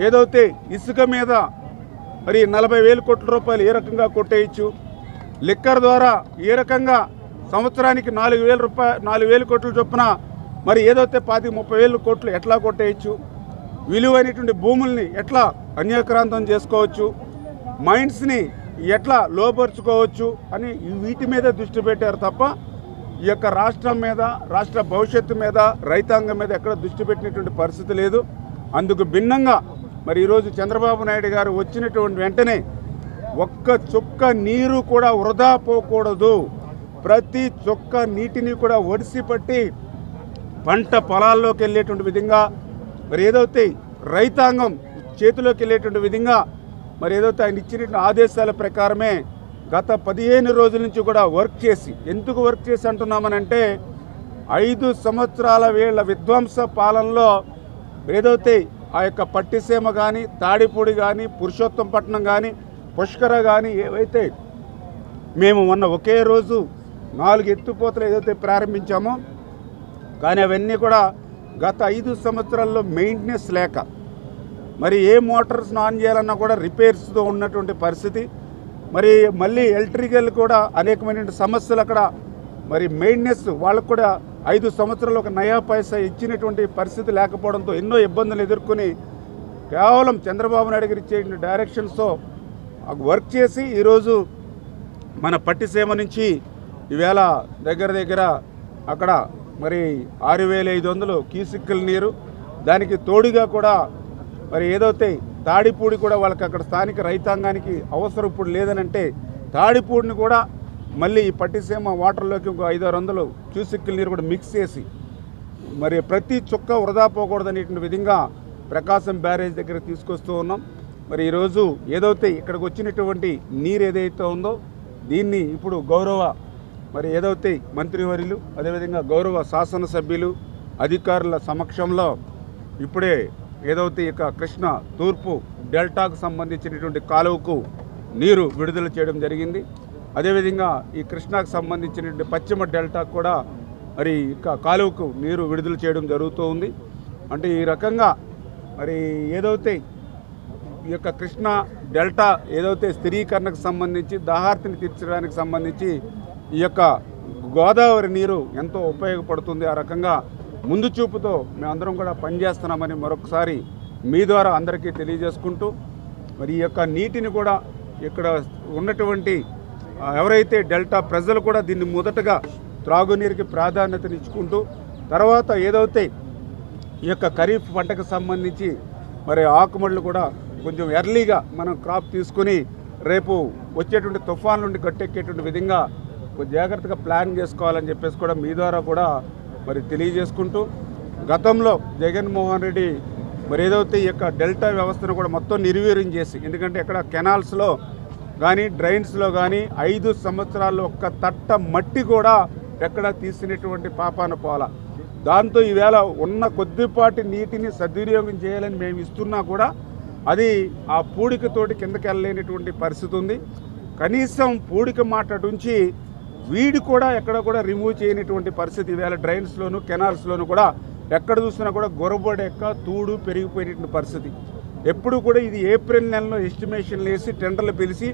ఏదైతే ఇసుక మీద మరి 40,000 కోట్ల రూపాయలు ఏ రకంగా కొట్టేయచ్చు? లిక్కర్ ద్వారా ఏ రకంగా సంవత్సరానికి 4,000 కోట్ల చొప్పున మరి ఏదైతే 30,000 కోట్లు ఎట్లా కొట్టేయచ్చు? విలువైనటువంటి భూముల్ని ఎట్లా అన్యాక్రాంతం చేసుకోవచ్చు? మైండ్స్ని ఎట్లా లోపరుచుకోవచ్చు అని వీటి మీద దృష్టి పెట్టారు తప్ప ఈ యొక్క రాష్ట్రం మీద, రాష్ట్ర భవిష్యత్తు మీద, రైతాంగం మీద ఎక్కడ దృష్టి పెట్టినటువంటి పరిస్థితి లేదు. అందుకు భిన్నంగా మరి ఈరోజు చంద్రబాబు నాయుడు గారు వచ్చినటువంటి వెంటనే ఒక్క చుక్క నీరు కూడా వృధా పోకూడదు, ప్రతి చుక్క నీటిని కూడా ఒడిసి పట్టి పంట పొలాల్లోకి వెళ్ళేటువంటి విధంగా మరి ఏదైతే రైతాంగం చేతిలోకి వెళ్ళేటువంటి విధంగా మరి ఏదైతే ఆయన ఇచ్చినటువంటి ఆదేశాల ప్రకారమే గత 15 రోజుల నుంచి కూడా వర్క్ చేసి, ఎందుకు వర్క్ చేసి అంటున్నామనంటే 5 సంవత్సరాల వీళ్ళ విధ్వంస పాలనలో ఏదైతే ఆ యొక్క పట్టిసీమ కానీ, తాడిపూడి కానీ, పురుషోత్తంపట్నం కానీ, పుష్కర కానీ ఏవైతే మేము మొన్న ఒకే రోజు 4 ఎత్తుపోతలు ఏదైతే ప్రారంభించామో కానీ అవన్నీ కూడా గత 5 సంవత్సరాల్లో మెయింటెనెన్స్ లేక మరి ఏ మోటార్స్ను ఆన్ చేయాలన్నా కూడా రిపేర్స్తో ఉన్నటువంటి పరిస్థితి. మరి మళ్ళీ ఎలక్ట్రికల్ కూడా అనేకమైన సమస్యలు అక్కడ మరి మెయింటెనెన్స్ వాళ్ళకు కూడా 5 సంవత్సరాలు ఒక నయా పైసా ఇచ్చినటువంటి పరిస్థితి లేకపోవడంతో ఎన్నో ఇబ్బందులు ఎదుర్కొని కేవలం చంద్రబాబు నాయుడు గారు ఇచ్చే డైరెక్షన్స్తో వర్క్ చేసి ఈరోజు మన పట్టిసీమ నుంచి ఈవేళ దగ్గర అక్కడ మరి 6,500 క్యూసెక్కుల నీరు, దానికి తోడుగా కూడా మరి ఏదైతే తాడిపూడి కూడా వాళ్ళకి అక్కడ స్థానిక రైతాంగానికి అవసరం ఇప్పుడు లేదనంటే తాడిపూడిని కూడా మళ్ళీ ఈ పట్టిసీమ వాటర్లోకి ఇంకో 500-600 క్యూసెక్కుల నీరు కూడా మిక్స్ చేసి మరి ప్రతి చుక్క వృధా పోకూడదనేటువంటి విధంగా ప్రకాశం బ్యారేజ్ దగ్గర తీసుకొస్తూ ఉన్నాం. మరి ఈరోజు ఏదైతే ఇక్కడికి వచ్చినటువంటి నీరు ఏదైతే ఉందో దీన్ని ఇప్పుడు గౌరవ మరి ఏదైతే మంత్రివర్యులు అదేవిధంగా గౌరవ శాసనసభ్యులు అధికారుల సమక్షంలో ఇప్పుడే ఏదైతే ఇక కృష్ణ తూర్పు డెల్టాకు సంబంధించినటువంటి కాలువకు నీరు విడుదల చేయడం జరిగింది. అదేవిధంగా ఈ కృష్ణాకు సంబంధించినటువంటి పశ్చిమ డెల్టాకు కూడా మరి ఇక కాలువకు నీరు విడుదల చేయడం జరుగుతూ ఉంది. అంటే ఈ రకంగా మరి ఏదైతే ఈ యొక్క కృష్ణా డెల్టా ఏదైతే స్థిరీకరణకు సంబంధించి దాహార్తిని తీర్చడానికి సంబంధించి ఈ యొక్క గోదావరి నీరు ఎంతో ఉపయోగపడుతుంది. ఆ రకంగా ముందు చూపుతో మేమందరం కూడా పనిచేస్తున్నామని మరొకసారి మీ ద్వారా అందరికీ తెలియజేసుకుంటూ మరి ఈ యొక్క నీటిని కూడా ఇక్కడ ఉన్నటువంటి ఎవరైతే డెల్టా ప్రజలు కూడా దీన్ని మొదటగా త్రాగునీరుకి ప్రాధాన్యతనిచ్చుకుంటూ తర్వాత ఏదైతే ఈ యొక్క ఖరీఫ్ పంటకు సంబంధించి మరి ఆకుమడులు కూడా కొంచెం ఎర్లీగా మనం క్రాప్ తీసుకుని రేపు వచ్చేటువంటి తుఫాన్ నుండి గట్టెక్కేటువంటి విధంగా జాగ్రత్తగా ప్లాన్ చేసుకోవాలని చెప్పేసి కూడా మీ ద్వారా కూడా మరి తెలియజేసుకుంటూ గతంలో జగన్మోహన్ రెడ్డి మరి ఏదైతే ఈ యొక్క డెల్టా వ్యవస్థను కూడా మొత్తం నిర్వీర్యం చేసి, ఎందుకంటే ఇక్కడ కెనాల్స్లో కానీ డ్రైన్స్లో కానీ 5 సంవత్సరాల్లో ఒక్క తట్ట మట్టి కూడా ఎక్కడ తీసినటువంటి పాపాన పోల. దాంతో ఈవేళ ఉన్న కొద్దిపాటి నీటిని సద్వినియోగం చేయాలని మేము ఇస్తున్నా కూడా అది ఆ పూడికతోటి కిందకి వెళ్ళలేనటువంటి పరిస్థితి ఉంది. కనీసం పూడిక మాట్లాడుంచి వీడి కూడా ఎక్కడ కూడా రిమూవ్ చేయనటువంటి పరిస్థితి ఈవేళ డ్రైన్స్లోను కెనాల్స్లోను కూడా ఎక్కడ చూసినా కూడా గొరబడి ఎక్క తూడు పెరిగిపోయినటువంటి పరిస్థితి. ఎప్పుడు కూడా ఇది ఏప్రిల్ నెలలో ఎస్టిమేషన్లు వేసి టెండర్లు పిలిచి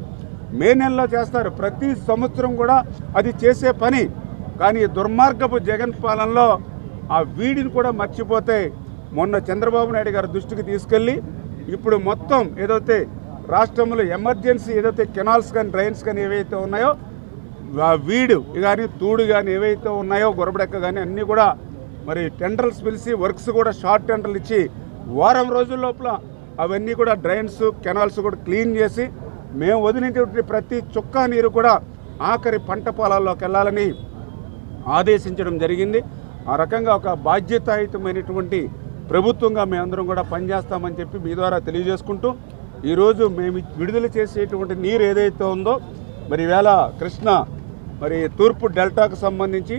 మే నెలలో చేస్తారు. ప్రతి సంవత్సరం కూడా అది చేసే పని. కానీ దుర్మార్గపు జగన్ పాలనలో ఆ వీడిని కూడా మర్చిపోతే మొన్న చంద్రబాబు నాయుడు గారి దృష్టికి తీసుకెళ్ళి ఇప్పుడు మొత్తం ఏదైతే రాష్ట్రంలో ఎమర్జెన్సీ ఏదైతే కెనాల్స్ కానీ డ్రైన్స్ కానీ ఏవైతే ఉన్నాయో వీడు కానీ తూడు కానీ ఏవైతే ఉన్నాయో గొరబడెక్క కానీ అన్నీ కూడా మరి టెండర్స్ పిలిచి వర్క్స్ కూడా షార్ట్ టెండర్లు ఇచ్చి వారం రోజుల లోపల అవన్నీ కూడా డ్రైన్స్ కెనాల్స్ కూడా క్లీన్ చేసి మేము వదిలినటువంటి ప్రతి చుక్క నీరు కూడా ఆఖరి పంట పొలాల్లోకి వెళ్ళాలని ఆదేశించడం జరిగింది. ఆ రకంగా ఒక బాధ్యతాయుతమైనటువంటి ప్రభుత్వంగా మేమందరం కూడా పనిచేస్తామని చెప్పి మీ ద్వారా తెలియజేసుకుంటూ ఈరోజు మేము విడుదల చేసేటువంటి నీరు ఏదైతే ఉందో మరి ఈవేళ కృష్ణ మరి తూర్పు డెల్టాకు సంబంధించి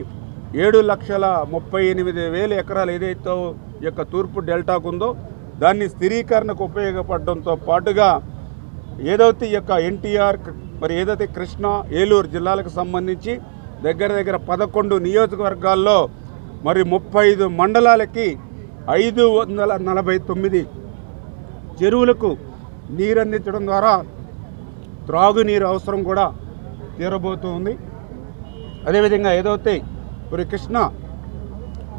7,38,000 ఎకరాలు ఏదైతే ఈ యొక్క తూర్పు డెల్టాకు ఉందో దాన్ని స్థిరీకరణకు ఉపయోగపడడంతో పాటుగా ఏదైతే ఈ యొక్క ఎన్టీఆర్ మరి ఏదైతే కృష్ణా ఏలూరు జిల్లాలకు సంబంధించి దగ్గర 11 నియోజకవర్గాల్లో మరి 35 మండలాలకి 549 చెరువులకు నీరందించడం ద్వారా త్రాగునీరు అవసరం కూడా తీరబోతుంది. అదేవిధంగా ఏదైతే మరి కృష్ణా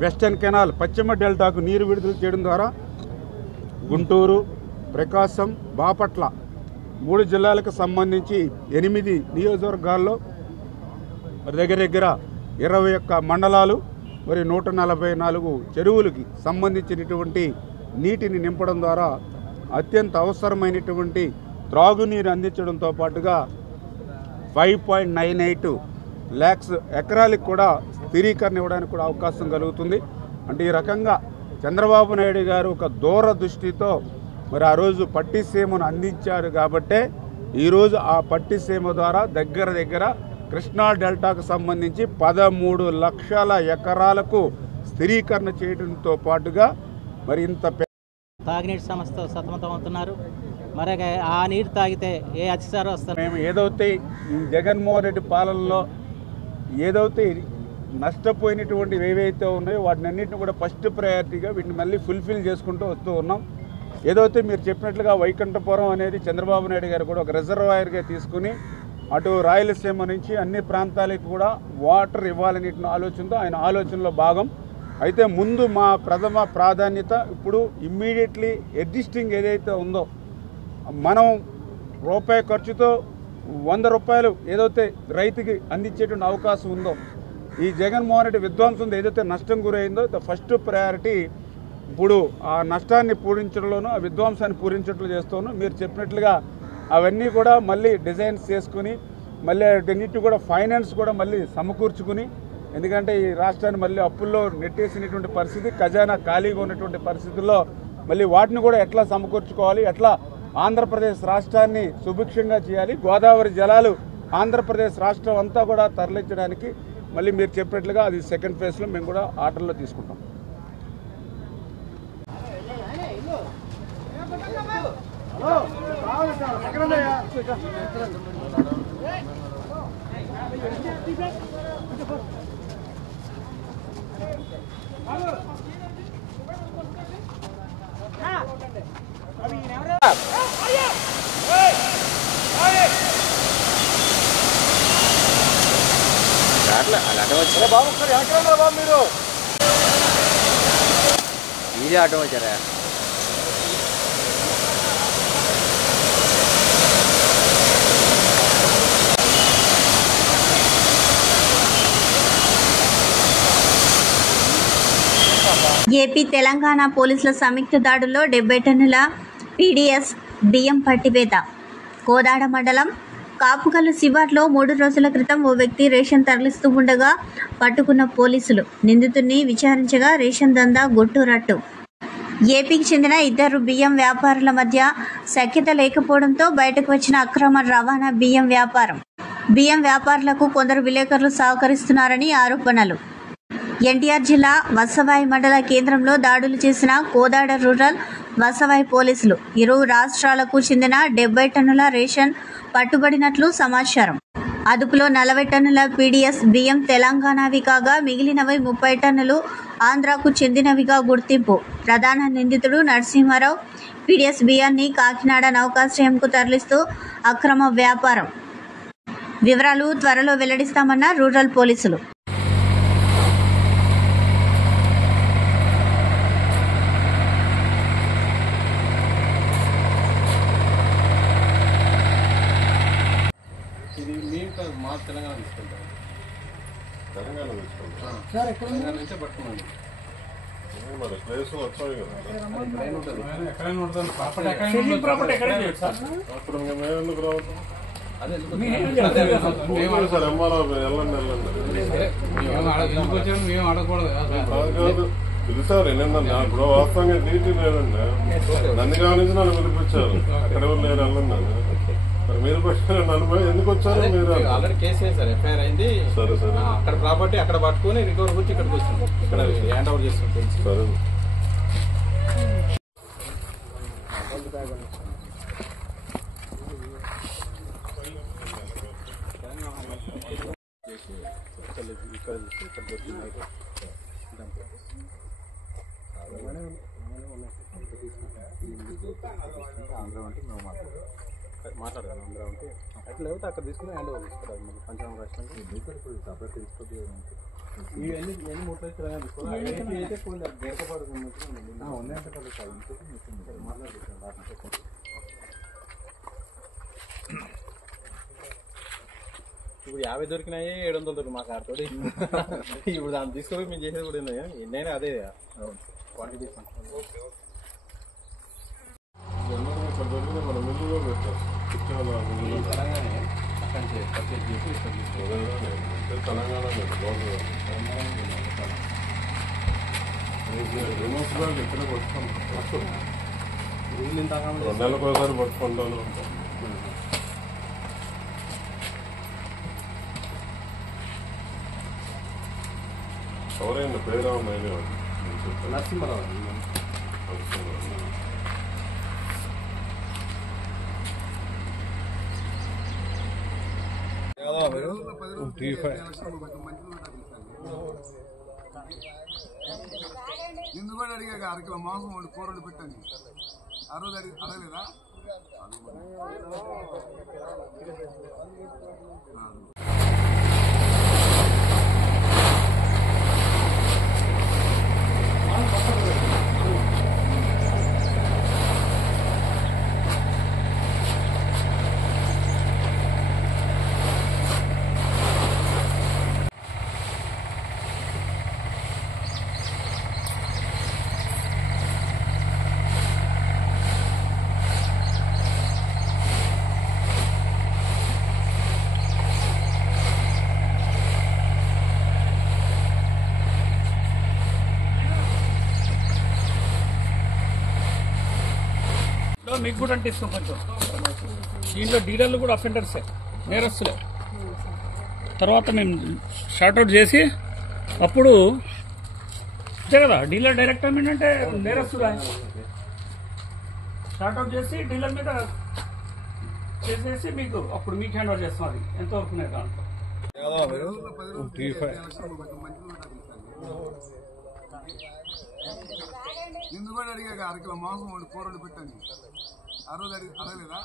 వెస్టర్న్ కెనాల్ పశ్చిమ డెల్టాకు నీరు విడుదల చేయడం ద్వారా గుంటూరు, ప్రకాశం, బాపట్ల 3 జిల్లాలకు సంబంధించి 8 నియోజకవర్గాల్లో మరి దగ్గర 21 మండలాలు మరి 144 చెరువులకి సంబంధించినటువంటి నీటిని నింపడం ద్వారా అత్యంత అవసరమైనటువంటి త్రాగునీరు అందించడంతో పాటుగా 5.98 lakhs ఎకరాలకు కూడా స్థిరీకరణ ఇవ్వడానికి కూడా అవకాశం కలుగుతుంది. అంటే ఈ రకంగా చంద్రబాబు నాయుడు గారు ఒక దూరదృష్టితో మరి ఆ రోజు పట్టిసీమను అందించారు కాబట్టే ఈరోజు ఆ పట్టిసీమ ద్వారా దగ్గర కృష్ణా డెల్టాకు సంబంధించి 13 లక్షల ఎకరాలకు స్థిరీకరణ చేయడంతో పాటుగా మరి ఇంత తాగునీటి సమస్యతో సతమతమవుతున్నారు. మరి ఆ నీరు తాగితే ఏ అతిసారం వస్తారు? మేము ఏదైతే జగన్మోహన్ రెడ్డి పాలనలో ఏదైతే నష్టపోయినటువంటివి ఏవైతే ఉన్నాయో వాటిని అన్నింటిని కూడా ఫస్ట్ ప్రయారిటీగా వీటిని మళ్ళీ ఫుల్ఫిల్ చేసుకుంటూ వస్తూ ఉన్నాం. ఏదైతే మీరు చెప్పినట్లుగా వైకుంఠపురం అనేది చంద్రబాబు నాయుడు గారు కూడా ఒక రిజర్వాయర్గా తీసుకుని అటు రాయలసీమ నుంచి అన్ని ప్రాంతాలకు కూడా వాటర్ ఇవ్వాలనే ఆలోచనతో ఆయన ఆలోచనలో భాగం. అయితే ముందు మా ప్రథమ ప్రాధాన్యత ఇప్పుడు ఇమ్మీడియట్లీ ఎగ్జిస్టింగ్ ఏదైతే ఉందో మనం రూపాయి ఖర్చుతో 100 రూపాయలు ఏదైతే రైతుకి అందించేటువంటి అవకాశం ఉందో ఈ జగన్మోహన్ రెడ్డి విధ్వంసం ఏదైతే నష్టం గురైందో ద ఫస్ట్ ప్రయారిటీ ఇప్పుడు ఆ నష్టాన్ని పూరించడంలోనూ ఆ విధ్వంసాన్ని పూరించట్లు చేస్తాను. మీరు చెప్పినట్లుగా అవన్నీ కూడా మళ్ళీ డిజైన్స్ చేసుకుని మళ్ళీ అన్నిటి కూడా ఫైనాన్స్ కూడా మళ్ళీ సమకూర్చుకుని, ఎందుకంటే ఈ రాష్ట్రాన్ని మళ్ళీ అప్పుల్లో నెట్టేసినటువంటి పరిస్థితి, ఖజానా ఖాళీగా ఉన్నటువంటి పరిస్థితుల్లో మళ్ళీ వాటిని కూడా ఎట్లా సమకూర్చుకోవాలి, ఎట్లా ఆంధ్రప్రదేశ్ రాష్ట్రాన్ని సుభిక్షంగా చేయాలి, గోదావరి జలాలు ఆంధ్రప్రదేశ్ రాష్ట్రం అంతా కూడా తరలించడానికి మళ్ళీ మీరు చెప్పినట్లుగా అది సెకండ్ ఫేజ్లో మేము కూడా ఆర్డర్లో తీసుకుంటాం. బాబు ఒకసారి ఎక్కడ బాబు మీరు ఇదే ఆటో వచ్చారా? ఏపీ తెలంగాణ పోలీసుల సంయుక్త దాడుల్లో 70 టన్నుల పీడీఎస్ బియ్యం పట్టివేత. కోదాడ మండలం కాపుకల్లు శివార్లో 3 రోజుల క్రితం ఓ వ్యక్తి రేషన్ తరలిస్తూ ఉండగా పట్టుకున్న పోలీసులు నిందితుడిని విచారించగా రేషన్ దందా గుట్టురట్టు. ఏపీకి చెందిన 2 బియ్యం వ్యాపారుల మధ్య సఖ్యత లేకపోవడంతో బయటకు వచ్చిన అక్రమ రవాణా బియ్యం వ్యాపారం. బియ్యం వ్యాపారులకు కొందరు విలేకరులు సహకరిస్తున్నారని ఆరోపణలు. ఎన్టీఆర్ జిల్లా వసవాయి మండల కేంద్రంలో దాడులు చేసిన కోదాడ రూరల్ వసవాయి పోలీసులు ఇరు రాష్ట్రాలకు చెందిన 70 టన్నుల రేషన్ పట్టుబడినట్లు సమాచారం. అదుపులో 40 టన్నుల పీడీఎస్ బియ్యం తెలంగాణవి కాగా మిగిలినవి 30 టన్నులు ఆంధ్రాకు చెందినవిగా గుర్తింపు. ప్రధాన నిందితుడు నరసింహారావు పీడీఎస్ బియ్యాన్ని కాకినాడ నౌకాశ్రయంకు తరలిస్తూ అక్రమ వ్యాపారం. వివరాలు త్వరలో వెల్లడిస్తామన్న రూరల్ పోలీసులు. మా తెలంగాణ తీసుకుంటాం. తెలంగాణ తీసుకుంటాం. తెలంగాణ నుంచే పట్టుకున్నాను. మరి ప్లేస్ వచ్చాయి కదా, ఎక్కడైనా ఉంటుంది. అప్పుడు మేము ఎందుకు రావటం? సార్ ఎంఆర్ఓ వెళ్ళండి మేము అడగకూడదు కాదు పిలిచారు. ఏంటన్నా ఇప్పుడు వాస్తవంగా నీటి లేదండి, నందిగామ నుంచి నన్ను పిలిపించారు. అక్కడ ఎవరు లేరు వెళ్ళండి అని. మరి మీరు నన్ను ఎందుకు వచ్చారు? మీరు ఆల్రెడీ కేసు సార్, ఎఫ్ఐఆర్ అయింది. సరే సరే, అక్కడ ప్రాపర్టీ అక్కడ పట్టుకుని రికవర్ వచ్చి ఇక్కడికి వచ్చినాం, ఇక్కడ హ్యాండ్ ఓవర్ చేస్తున్నాం. సరే మాట్లాడగలం అందరం ఉంటే అట్లా లేకపోతే అక్కడ తీసుకుని హ్యాండ్ ఓవర్ తీసుకోవాలి మనకి పంచాంగం రాష్ట్రానికి ఇవన్నీ 3 లక్షలు తీసుకోవాలి అయితే కొన్ని గేరకపాడు ఉన్నాయంటే మాట్లాడుతున్నాను. ఇప్పుడు 50 దొరికినాయి 700 దొరికి మాకు ఆడుతుంది. ఇప్పుడు దాన్ని తీసుకొని మేము చేసేది కూడా ఉన్నాయా ఎన్నైనా అదే క్వాంటిటీ మన ముందులో పెట్టాం తెలంగాణ అక్కడి నుంచి పర్చేజ్ చేసి ఇక్కడ తీసుకోవాలి. తెలంగాణ యూనివర్సిటీ ఎక్కడ పట్టుకుంటాం 2 నెలలకు ఒకసారి పట్టుకుంటాను. ఎవరైనా పేరు నరసింహరావు నిన్ను కూడా అడిగాక 1 కిలో మాంసం వాడు కూరలు పెట్టని ఆ రోజు అడగలేదా? మీకు కూడా అంటే ఇస్తాం కొంచెం. దీంట్లో డీలర్లు కూడా అఫెండర్సే, నేరస్తులే. తర్వాత మేము షార్ట్అవుట్ చేసి అప్పుడు అంతే కదా, డీలర్ డైరెక్ట్ ఏంటంటే నేరస్తులు షార్ట్అవుట్ చేసి డీలర్ మీద చేసేసి మీకు అప్పుడు మీకు హ్యాండ్ ఓవర్ చేస్తాం. అది ఎంతవరకు దాంట్లో నిన్ను కూడా అడిగాక 1 కిలో మాంసం వాడు కూరలు పెట్టని ఆ రోజు అడగలేదా?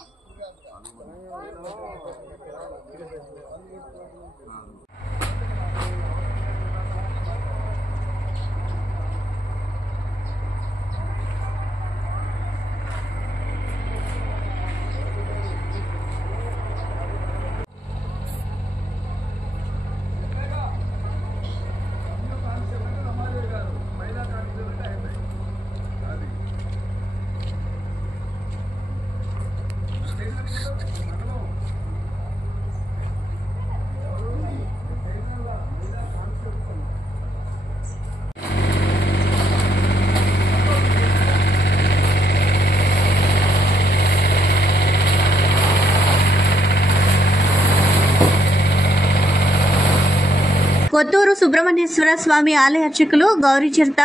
కొత్తూరు సుబ్రహ్మణ్యేశ్వర స్వామి ఆలయ అర్చకులు గౌరీచరిత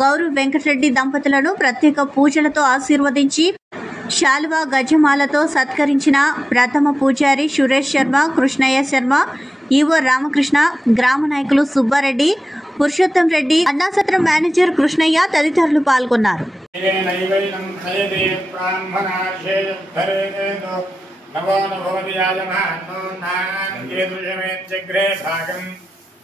గౌరు వెంకటరెడ్డి దంపతులను ప్రత్యేక పూజలతో ఆశీర్వదించి శాలువా గజమాలతో సత్కరించిన ప్రథమ పూజారి సురేష్ శర్మ, కృష్ణయ్య శర్మ, ఈవో రామకృష్ణ, గ్రామ నాయకులు సుబ్బారెడ్డి, పురుషోత్తం రెడ్డి, అన్నాసత్రం మేనేజర్ కృష్ణయ్య తదితరులు పాల్గొన్నారు.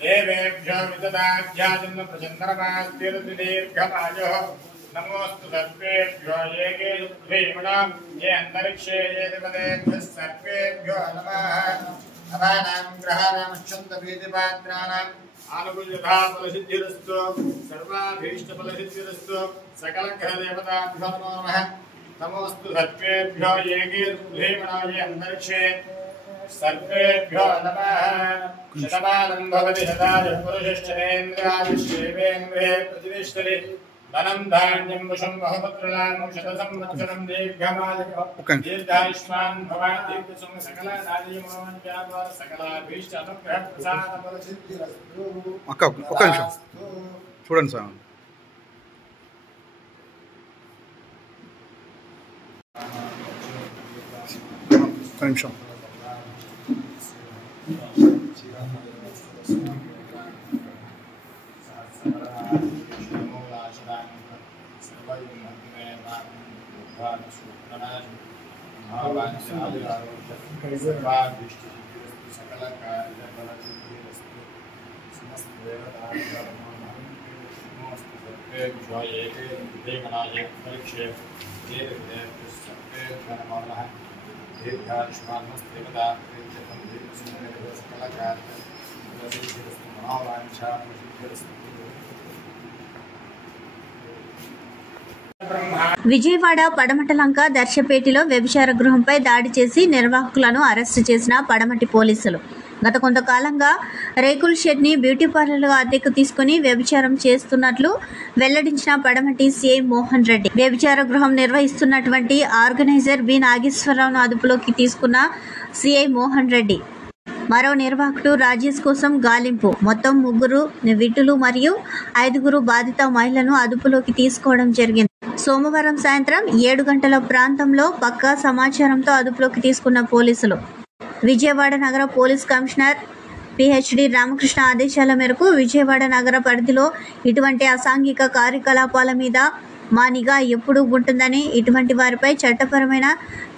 देवेभ्यो विददाध्याजन्म प्रचन्द्रमास्तिर्दीर्घमायुः नमोऽस्तु सर्वेभ्यो ये केशुद्धीमणां ये अन्तरिक्षे ये देवतेभ्यः सर्वेभ्यो नमः अवानां ग्रहाणां छन्दभीतिपात्राणाम् आनुकूल्यता फलसिद्धिरस्तु सर्वाभीष्टफलसिद्धिरस्तु सकलग्रहदेवताभ्यो नमो नमः नमोऽस्तु सर्वेभ्यो ये केशुद्धीमणां ये अन्तरिक्षे सर्वेभ्यो नमः शतमानं भवति शतायुः पुरुषश्चरेन्द्रायुष्येवेन्द्रे प्रतिष्ठति धनं धान्यं वशं बहुपुत्रलाभं शतसंवत्सरं दीर्घमायुः दीर्घायुष्मान् भवान् दीर्घसुं सकलराजीवमोहनव्यापार सकलाभीष्ट अनुग्रहप्रसादफलसिद्धिरस्तु ఒక్క నిమిషం చూడండి సార్. ఒక్క నిమిషం. విజయవాడ పడమటలంక దర్శపేటలో వ్యభిచార గృహంపై దాడి చేసి నిర్వాహకులను అరెస్టు చేసిన పడమటి పోలీసులు. గత కొంతకాలంగా రేకుల్ షెడ్ని బ్యూటీ పార్లర్గా అద్దెకు తీసుకుని వ్యభిచారం చేస్తున్నట్లు వెల్లడించిన పడమటి సిఐ మోహన్ రెడ్డి వ్యభిచార గృహం నిర్వహిస్తున్నటువంటి ఆర్గనైజర్ బి నాగేశ్వరరావును అదుపులోకి తీసుకున్న సిఐ మోహన్ రెడ్డి మరో నిర్వాహకుడు రాజేష్ కోసం గాలింపు. మొత్తం 3 విటులు మరియు 5 బాధిత మహిళలను అదుపులోకి తీసుకోవడం జరిగింది. సోమవారం సాయంత్రం 7 గంటల ప్రాంతంలో పక్కా సమాచారంతో అదుపులోకి తీసుకున్న పోలీసులు విజయవాడ నగర పోలీస్ కమిషనర్ పిహెచ్డి రామకృష్ణ ఆదేశాల మేరకు విజయవాడ నగర పరిధిలో ఇటువంటి అసాంఘిక కార్యకలాపాల మీద మా నిఘా ఎప్పుడూ ఉంటుందని, ఇటువంటి వారిపై చట్టపరమైన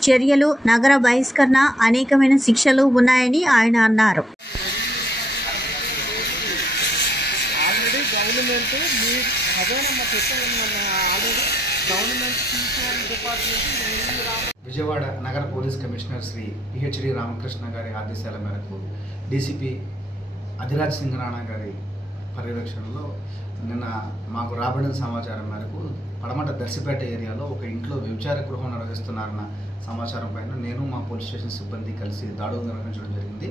చర్యలు, నగర బహిష్కరణ, అనేకమైన శిక్షలు ఉన్నాయని ఆయన అన్నారు. విజయవాడ నగర police commissioner Shri PHD Ramakrishna గారి ఆదేశాల మేరకు డీసీపీ అధిరాజ్ సింగ్ రాణా గారి పర్యవేక్షణలో నిన్న మాకు రాబడిన సమాచారం మేరకు పడమట దర్శపేట ఏరియాలో ఒక ఇంట్లో వ్యభిచార గృహం నిర్వహిస్తున్నారన్న సమాచారం పైన నేను మా పోలీస్ స్టేషన్ సిబ్బంది కలిసి దాడులు నిర్వహించడం జరిగింది.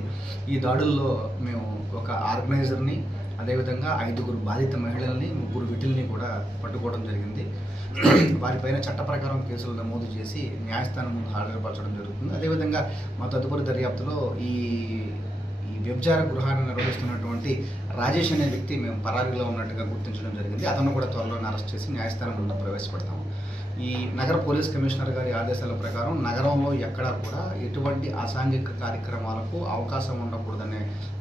ఈ దాడుల్లో మేము ఒక ఆర్గనైజర్ని, అదేవిధంగా 5 బాధిత మహిళల్ని, 3 విటుల్ని కూడా పట్టుకోవడం జరిగింది. వారిపైన చట్ట ప్రకారం కేసులు నమోదు చేసి న్యాయస్థానం ముందు హాజరుపరచడం జరుగుతుంది. అదేవిధంగా మా తదుపరి దర్యాప్తులో ఈ వ్యభిచార గృహాన్ని నిర్వహిస్తున్నటువంటి రాజేష్ అనే వ్యక్తి మేము పరారీలో ఉన్నట్టుగా గుర్తించడం జరిగింది. అతను కూడా త్వరలోనే అరెస్ట్ చేసి న్యాయస్థానం ముందు ప్రవేశపెడతాము. ఈ నగర పోలీస్ కమిషనర్ గారి ఆదేశాల ప్రకారం నగరంలో ఎక్కడా కూడా ఎటువంటి అసాంఘిక కార్యక్రమాలకు అవకాశం ఉండకూడదనే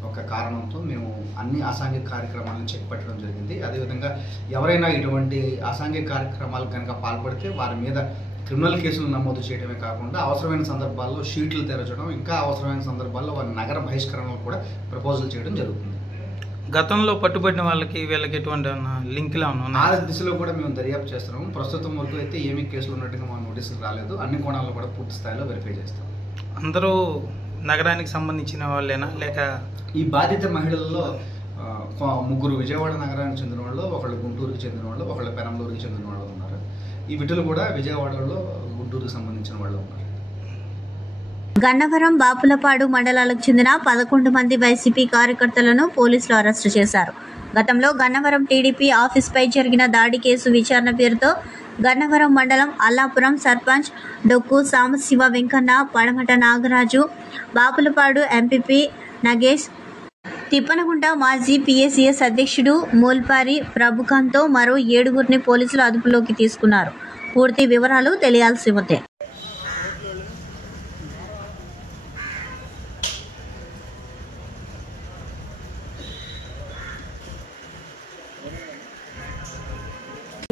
ఒక కారణంతో మేము అన్ని అసాంఘిక కార్యక్రమాలను చెక్ పెట్టడం జరిగింది. అదేవిధంగా ఎవరైనా ఇటువంటి అసాంఘిక కార్యక్రమాలకు కనుక పాల్పడితే వారి మీద క్రిమినల్ కేసులు నమోదు చేయడమే కాకుండా అవసరమైన సందర్భాల్లో షీట్లు తెరచడం, ఇంకా అవసరమైన సందర్భాల్లో వారి నగర బహిష్కరణలు కూడా ప్రపోజల్ చేయడం జరుగుతుంది. గతంలో పట్టుబడిన వాళ్ళకి వీళ్ళకి ఎటువంటి లింక్లు ఆ దిశలో కూడా మేము దర్యాప్తు చేస్తున్నాము. ప్రస్తుతం వరకు అయితే ఏమీ కేసులు ఉన్నట్టుగా మా నోటీసులు రాలేదు. అన్ని కోణాల్లో కూడా పూర్తి స్థాయిలో వెరిఫై చేస్తాం. అందరూ నగరానికి సంబంధించిన వాళ్ళేనా, లేక ఈ బాధిత మహిళల్లో 3 విజయవాడ నగరానికి చెందిన వాళ్ళు, ఒకళ్ళు గుంటూరుకి చెందిన వాళ్ళు, ఒకళ్ళు పెనంలూరుకి చెందిన వాళ్ళు ఉన్నారు. ఈ విటులు కూడా విజయవాడలో గుంటూరుకు సంబంధించిన వాళ్ళు ఉన్నారు. గన్నవరం, బాపులపాడు మండలాలకు చెందిన 11 మంది వైసీపీ కార్యకర్తలను పోలీసులు అరెస్టు చేశారు. గతంలో గన్నవరం టీడీపీ ఆఫీస్పై జరిగిన దాడి కేసు విచారణ పేరుతో గన్నవరం మండలం అల్లాపురం సర్పంచ్ డొక్కు సాంబశివ వెంకన్న, పడమట నాగరాజు, బాపులపాడు ఎంపీపీ నగేష్, తిప్పనగుంట మాజీ పిఎస్సిఎస్ అధ్యక్షుడు మూల్పారి ప్రభుకాంత్తో మరో 7 పోలీసులు అదుపులోకి తీసుకున్నారు. పూర్తి వివరాలు తెలియాల్సి ఉంది.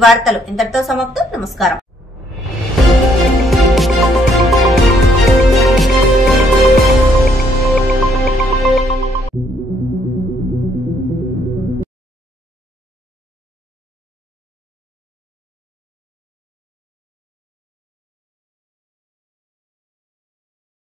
వార్తలు ఇంతటితో సమాప్తం. నమస్కారం.